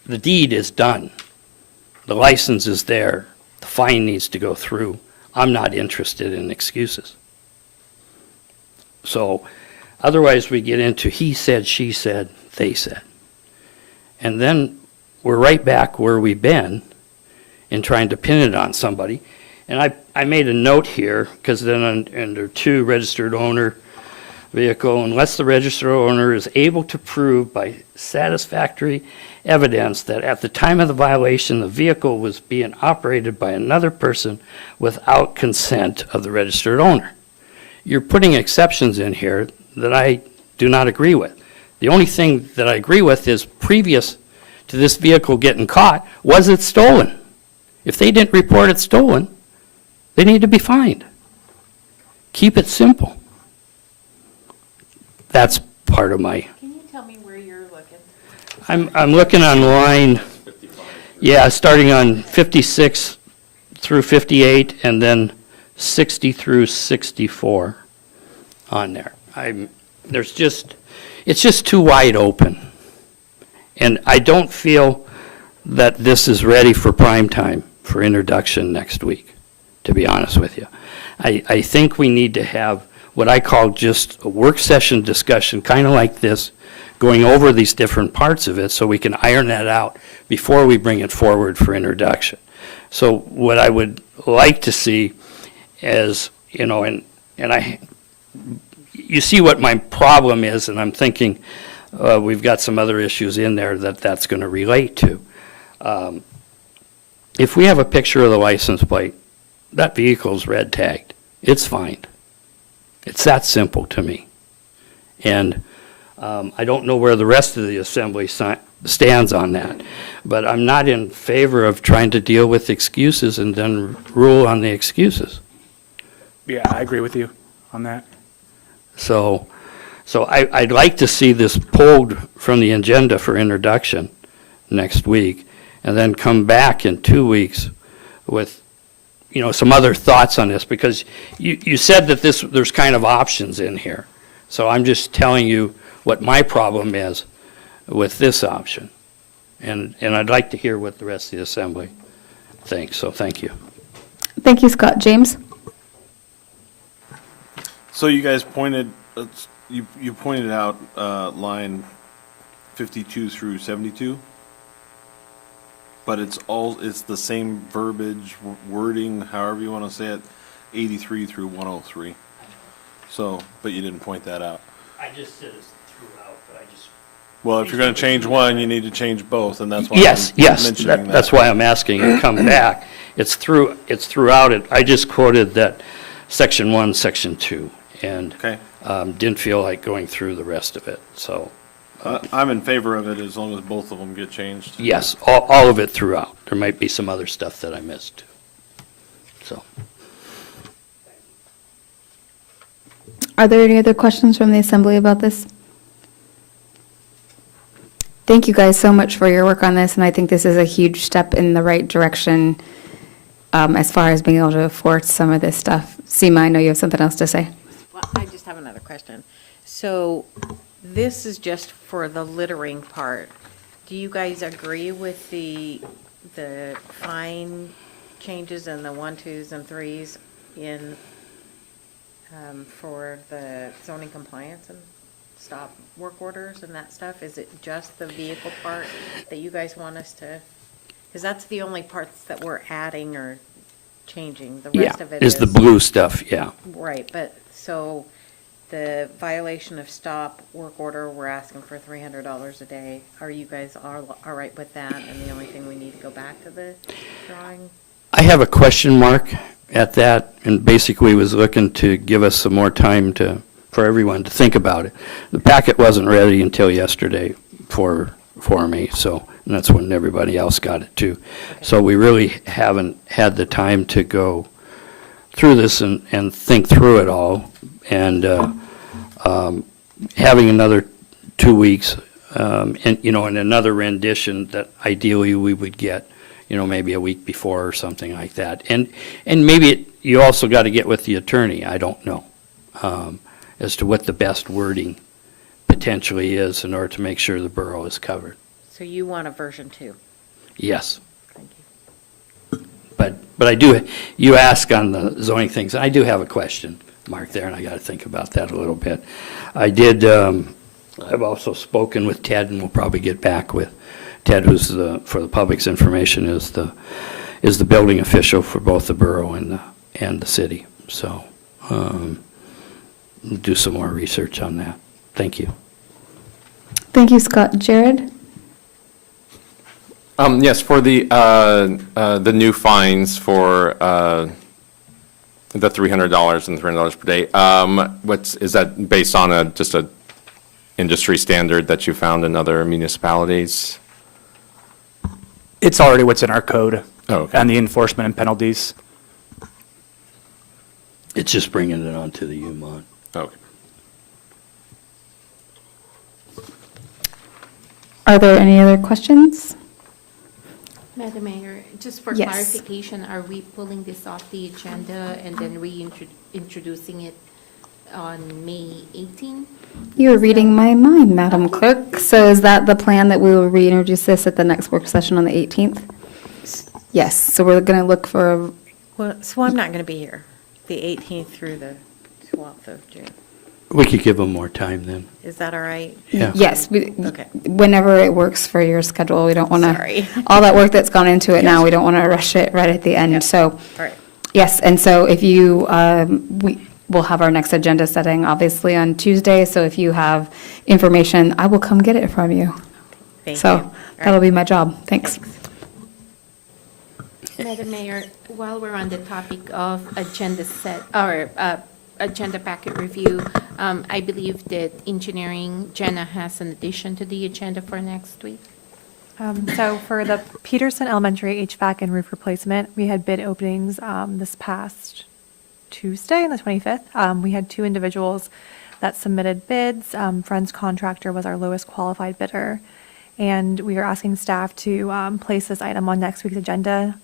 the deed is done. The license is there. The fine needs to go through. I'm not interested in excuses. So otherwise we get into he said, she said, they said. And then we're right back where we've been in trying to pin it on somebody. And I made a note here, because then under 2, registered owner vehicle, unless the registered owner is able to prove by satisfactory evidence that at the time of the violation, the vehicle was being operated by another person without consent of the registered owner. You're putting exceptions in here that I do not agree with. The only thing that I agree with is previous to this vehicle getting caught, was it stolen? If they didn't report it stolen, they need to be fined. Keep it simple. That's part of my. Can you tell me where you're looking? I'm looking on line, yeah, starting on 56 through 58, and then 60 through 64 on there. It's just too wide open. And I don't feel that this is ready for prime time for introduction next week, to be honest with you. I think we need to have what I call just a work session discussion, kind of like this, going over these different parts of it so we can iron that out before we bring it forward for introduction. So what I would like to see is, you know, you see what my problem is, and I'm thinking, we've got some other issues in there that's going to relate to. If we have a picture of the license plate, that vehicle's red tagged. It's fine. It's that simple to me. And I don't know where the rest of the assembly stands on that, but I'm not in favor of trying to deal with excuses and then rule on the excuses. Yeah, I agree with you on that. So I'd like to see this pulled from the agenda for introduction next week, and then come back in 2 weeks with, some other thoughts on this, because you said that there's kind of options in here. So I'm just telling you what my problem is with this option. And I'd like to hear what the rest of the assembly thinks, so thank you. Thank you, Scott. James? So you guys pointed, you pointed out line 52 through 72, but it's the same verbiage, wording, however you want to say it, 83 through 103. So, but you didn't point that out. I just said it's throughout, but I just... Well, if you're going to change one, you need to change both, and that's why Yes, I'm yes, mentioning that. that's why I'm asking it come back. It's throughout it. I just quoted that section 1, section 2, and Okay. didn't feel like going through the rest of it, so, I'm in favor of it as long as both of them get changed. yes, all of it throughout. There might be some other stuff that I missed, so. Are there any other questions from the assembly about this? Thank you guys so much for your work on this, and I think this is a huge step in the right direction as far as being able to enforce some of this stuff. Seema, I know you have something else to say. Well, I just have another question. So this is just for the littering part. Do you guys agree with the fine changes and the 1, 2s, and 3s in, for the zoning compliance and stop work orders and that stuff? Is it just the vehicle part that you guys want us to, because that's the only parts that we're adding or changing. The Yeah, rest of it is the blue stuff, yeah. Right, but, so, the violation of stop work order, we're asking for $300 a day. Are you guys all right with that? And the only thing we need to go back to the drawing? I have a question mark at that, and basically was looking to give us some more time for everyone to think about it. The packet wasn't ready until yesterday for me, so, and that's when everybody else got it too. So we really haven't had the time to go through this and think through it all, and having another 2 weeks, and another rendition that ideally we would get, maybe a week before or something like that. And maybe you also got to get with the attorney, I don't know, as to what the best wording potentially is in order to make sure the borough is covered. So you want a version 2? Yes. Thank you. But I do, you ask on the zoning things, I do have a question mark there, and I got to think about that a little bit. I did, I've also spoken with Ted, and we'll probably get back with Ted, who's for the public's information, is the building official for both the borough and the city. So do some more research on that. Thank you. Thank you, Scott. Jared? Yes, for the new fines for the $300 and $300 per day, is that based on just a industry standard that you found in other municipalities? It's already what's in our code. Oh, okay. And the enforcement and penalties. It's just bringing it onto the UMON. Okay. Are there any other questions? Madam Mayor, just for Yes. clarification, are we pulling this off the agenda and then reintroducing it on May 18? You're reading my mind, Madam Clerk. So is that the plan, that we will reintroduce this at the next work session on the 18th? Yes, so we're going to look for, Well, so I'm not going to be here, the 18th through the 12th of June. We could give them more time then. Is that all right? Yeah. yes, Okay. whenever it works for your schedule. We don't want to, Sorry. all that work that's gone into it now, we don't want to rush it right at the end. So, All right. yes, and so if you, we'll have our next agenda setting, obviously, on Tuesday. So if you have information, I will come get it from you. Thank So you. that'll be my job. Thanks. Madam Mayor, while we're on the topic of agenda set, or agenda packet review, I believe that engineering, Jenna has an addition to the agenda for next week. So for the Peterson Elementary HVAC and roof replacement, we had bid openings this past Tuesday, the 25th. We had 2 individuals that submitted bids. Friends Contractor was our lowest qualified bidder. And we are asking staff to place this item on next week's agenda,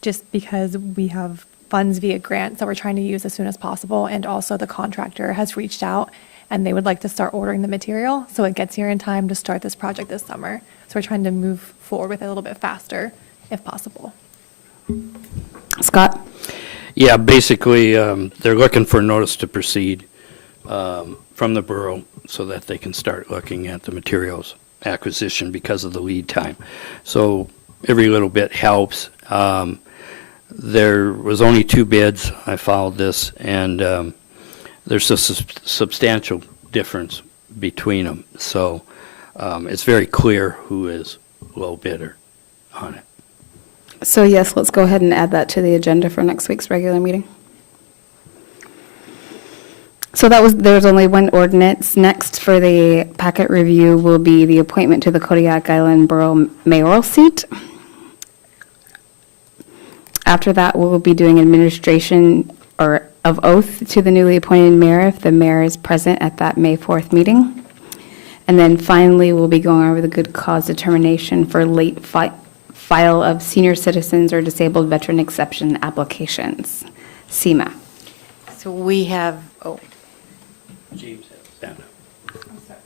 just because we have funds via grants that we're trying to use as soon as possible. And also the contractor has reached out and they would like to start ordering the material so it gets here in time to start this project this summer. So we're trying to move forward with it a little bit faster if possible. Scott? Yeah, basically, they're looking for notice to proceed from the borough so that they can start looking at the materials acquisition because of the lead time. So every little bit helps. There was only 2 bids. I followed this, and there's a substantial difference between them. So it's very clear who is low bidder on it. So yes, let's go ahead and add that to the agenda for next week's regular meeting. So there's only one ordinance. Next for the packet review will be the appointment to the Kodiak Island Borough mayoral seat. After that, we'll be doing administration or of oath to the newly appointed mayor if the mayor is present at that May 4th meeting. And then finally, we'll be going over the good cause determination for late file of senior citizens or disabled veteran exception applications. SEMA. So we have, James has stand up.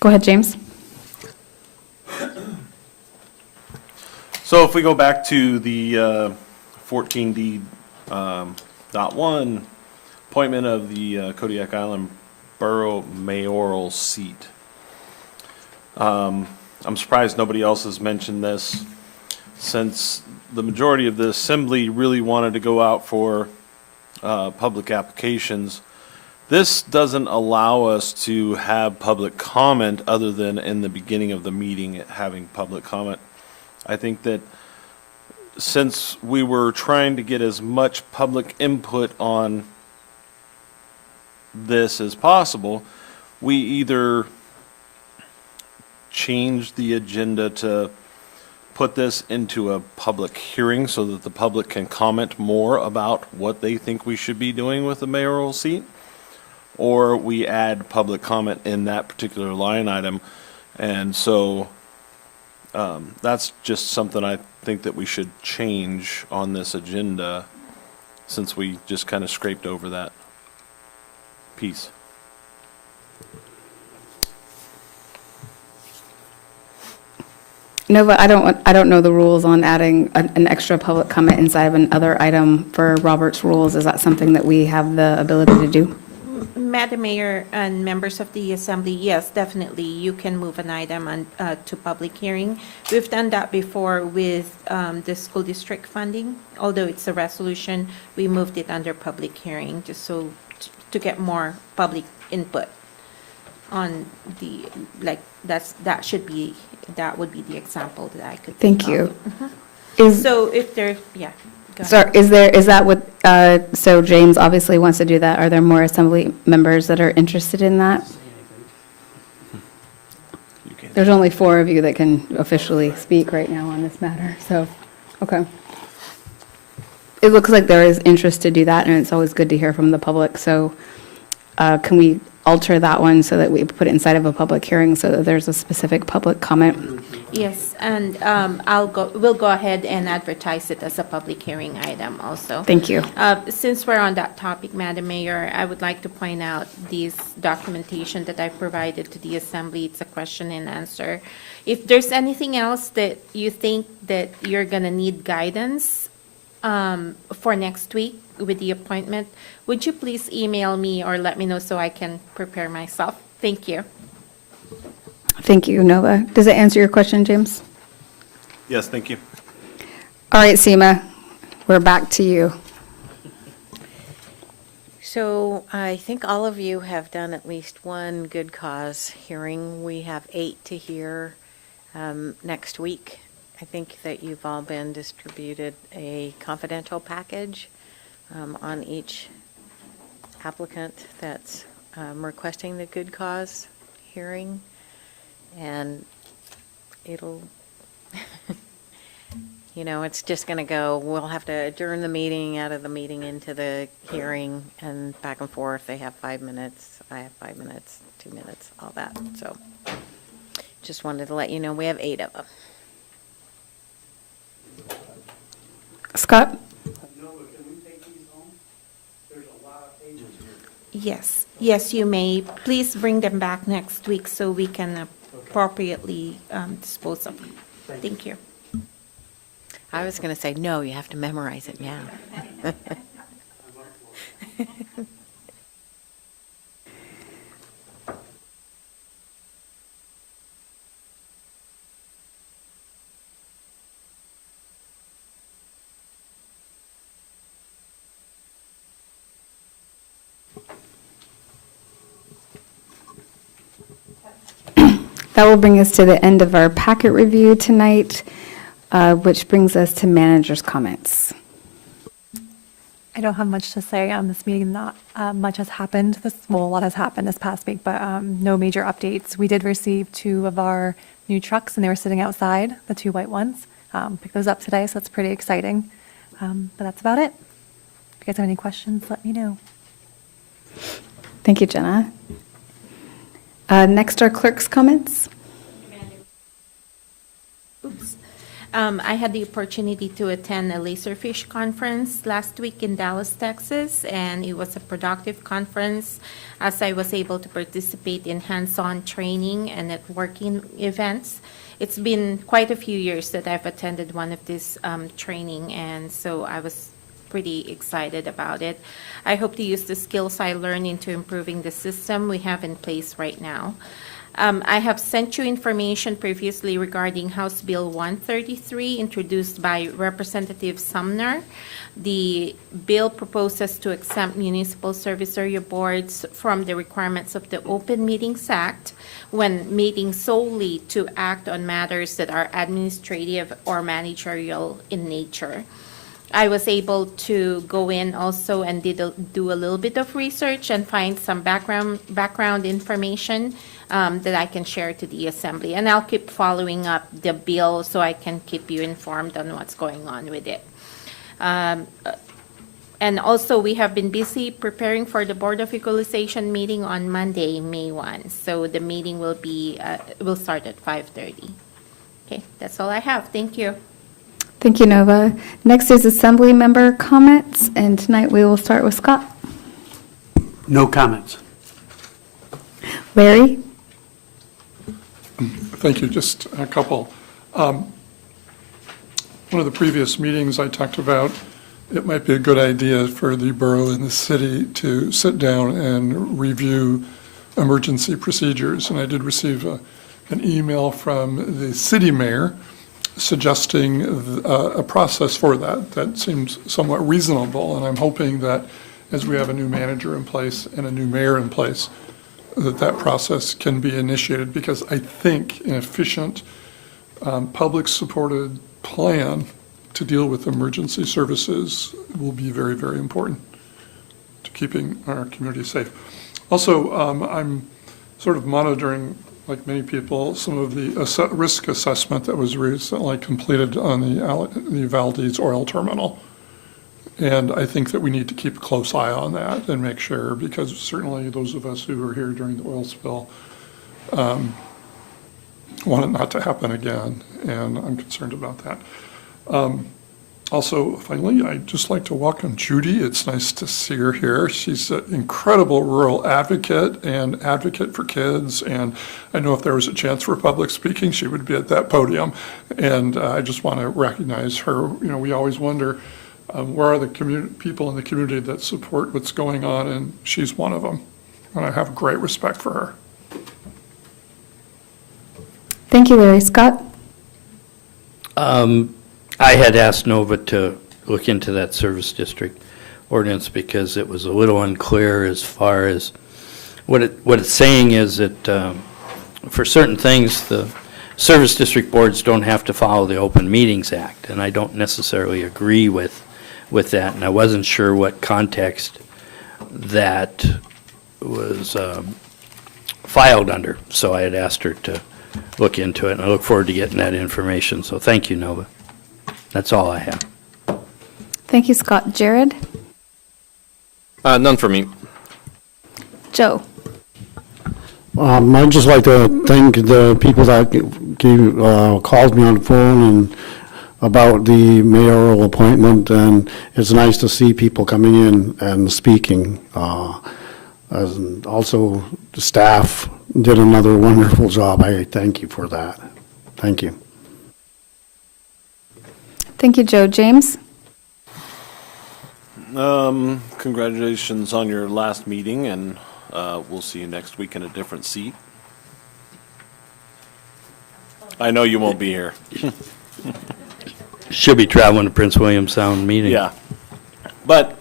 Go ahead, James. So if we go back to the 14D .1, appointment of the Kodiak Island Borough mayoral seat. I'm surprised nobody else has mentioned this, since the majority of the assembly really wanted to go out for public applications. This doesn't allow us to have public comment other than in the beginning of the meeting having public comment. I think that since we were trying to get as much public input on this as possible, we either change the agenda to put this into a public hearing so that the public can comment more about what they think we should be doing with the mayoral seat, or we add public comment in that particular line item. And so that's just something I think that we should change on this agenda, since we just kind of scraped over that piece. Nova, I don't know the rules on adding an extra public comment inside of another item for Robert's rules. Is that something that we have the ability to do? Madam Mayor and members of the Assembly, yes, definitely, you can move an item to public hearing. We've done that before with the school district funding. Although it's a resolution, we moved it under public hearing just so to get more public input on the, that would be the example that I could think Thank you. of. So if there, yeah. Go ahead. Sorry, is that what, so James obviously wants to do that. Are there more assembly members that are interested in that? There's only 4 of you that can officially speak right now on this matter, so, okay. It looks like there is interest to do that, and it's always good to hear from the public, so can we alter that one so that we put it inside of a public hearing so that there's a specific public comment? Yes, and we'll go ahead and advertise it as a public hearing item also. Thank you. Since we're on that topic, Madam Mayor, I would like to point out this documentation that I provided to the Assembly. It's a question and answer. If there's anything else that you think that you're going to need guidance for next week with the appointment, would you please email me or let me know so I can prepare myself? Thank you. Thank you, Nova. Does that answer your question, James? Yes, thank you. All right, Seema, we're back to you. So I think all of you have done at least one good cause hearing. We have 8 to hear next week. I think that you've all been distributed a confidential package on each applicant that's requesting the good cause hearing. And it'll, it's just going to go, we'll have to adjourn the meeting, out of the meeting into the hearing, and back and forth. They have 5 minutes, I have 5 minutes, 2 minutes, all that. So just wanted to let you know we have 8 of them. Scott? Yes, you may. Please bring them back next week so we can appropriately dispose of them. Thank you. I was going to say, no, you have to memorize it now. That will bring us to the end of our packet review tonight, which brings us to managers' comments. I don't have much to say on this meeting. Not much has happened. A lot has happened this past week, but no major updates. We did receive 2 of our new trucks, and they were sitting outside, the 2 white ones. Picked those up today, so that's pretty exciting. But that's about it. If you guys have any questions, let me know. Thank you, Jenna. Next are clerk's comments. Oops. I had the opportunity to attend a laserfish conference last week in Dallas, Texas, and it was a productive conference as I was able to participate in hands-on training and networking events. It's been quite a few years that I've attended one of these training, and so I was pretty excited about it. I hope to use the skills I learned into improving the system we have in place right now. I have sent you information previously regarding House Bill 133, introduced by Representative Sumner. The bill proposes to exempt municipal service area boards from the requirements of the Open Meetings Act when meeting solely to act on matters that are administrative or managerial in nature. I was able to go in also and do a little bit of research and find some background information that I can share to the Assembly. And I'll keep following up the bill so I can keep you informed on what's going on with it. And also, we have been busy preparing for the Board of Equalization meeting on Monday, May 1. So the meeting will start at 5:30. Okay, that's all I have. Thank you. Thank you, Nova. Next is Assembly member comments, and tonight we will start with Scott. No comments. Larry? Thank you. Just a couple. One of the previous meetings I talked about, it might be a good idea for the borough and the city to sit down and review emergency procedures. And I did receive an email from the city mayor suggesting a process for that. That seems somewhat reasonable, and I'm hoping that as we have a new manager in place and a new mayor in place, that process can be initiated, because I think an efficient, public-supported plan to deal with emergency services will be very, very important to keeping our community safe. Also, I'm sort of monitoring, like many people, some of the risk assessment that was recently completed on the Valdez oil terminal. And I think that we need to keep a close eye on that and make sure, because certainly those of us who were here during the oil spill want it not to happen again, and I'm concerned about that. Also, finally, I'd just like to welcome Judy. It's nice to see her here. She's an incredible rural advocate and advocate for kids, and I know if there was a chance for public speaking, she would be at that podium. And I just want to recognize her. You know, we always wonder, where are the people in the community that support what's going on, and she's one of them. And I have great respect for her. Thank you, Larry. Scott? I had asked Nova to look into that service district. ordinance because it was a little unclear as far as what it's saying is that for certain things, the service district boards don't have to follow the Open Meetings Act, and I don't necessarily agree with that, and I wasn't sure what context that was filed under, so I had asked her to look into it, and I look forward to getting that information, so thank you, Nova. That's all I have. Thank you, Scott. Jared? None for me. Joe? I'd just like to thank the people that called me on the phone and about the mayoral appointment, and it's nice to see people coming in and speaking. And also, the staff did another wonderful job. I thank you for that. Thank you. Thank you, Joe. James? Congratulations on your last meeting, and we'll see you next week in a different seat. I know you won't be here. She'll be traveling to Prince William Sound meeting. Yeah. But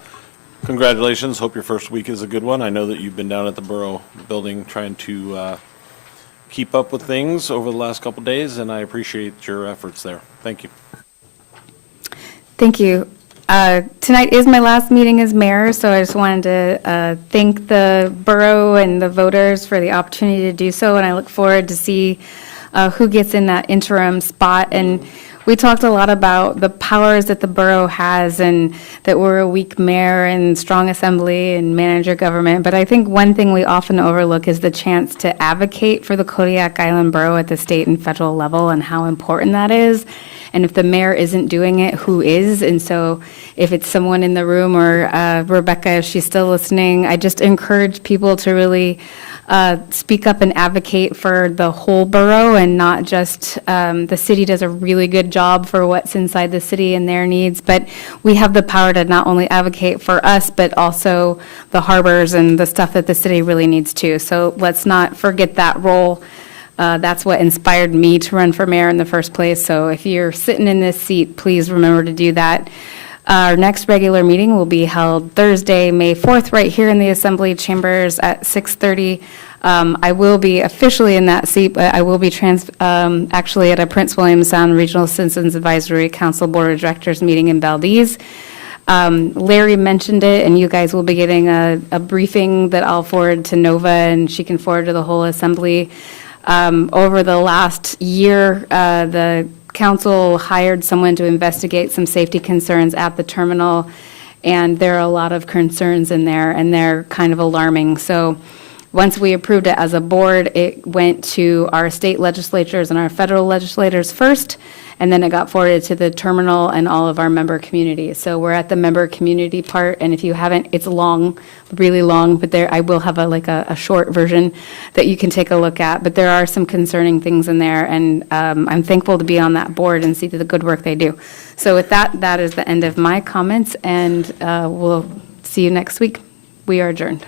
congratulations. Hope your first week is a good one. I know that you've been down at the Borough building trying to keep up with things over the last couple days, and I appreciate your efforts there. Thank you. Thank you. Tonight is my last meeting as mayor, so I just wanted to thank the borough and the voters for the opportunity to do so, and I look forward to see who gets in that interim spot. And we talked a lot about the powers that the borough has and that we're a weak mayor and strong assembly and manager government, but I think one thing we often overlook is the chance to advocate for the Kodiak Island borough at the state and federal level and how important that is. And if the mayor isn't doing it, who is? And so if it's someone in the room or Rebecca, if she's still listening, I just encourage people to really speak up and advocate for the whole borough and not just the city does a really good job for what's inside the city and their needs, but we have the power to not only advocate for us, but also the harbors and the stuff that the city really needs too. So let's not forget that role. That's what inspired me to run for mayor in the first place. So if you're sitting in this seat, please remember to do that. Our next regular meeting will be held Thursday, May 4th, right here in the Assembly Chambers at 6:30. I will be officially in that seat, but I will be actually at a Prince William Sound Regional Citizens Advisory Council Board of Directors meeting in Valdez. Larry mentioned it, and you guys will be getting a briefing that I'll forward to Nova, and she can forward to the whole Assembly. Over the last year, the council hired someone to investigate some safety concerns at the terminal, and there are a lot of concerns in there, and they're kind of alarming. So once we approved it as a board, it went to our state legislatures and our federal legislators first, and then it got forwarded to the terminal and all of our member communities. So we're at the member community part, and if you haven't, it's long, really long, but there I will have a short version that you can take a look at. But there are some concerning things in there, and I'm thankful to be on that board and see the good work they do. So with that, that is the end of my comments, and we'll see you next week. We are adjourned.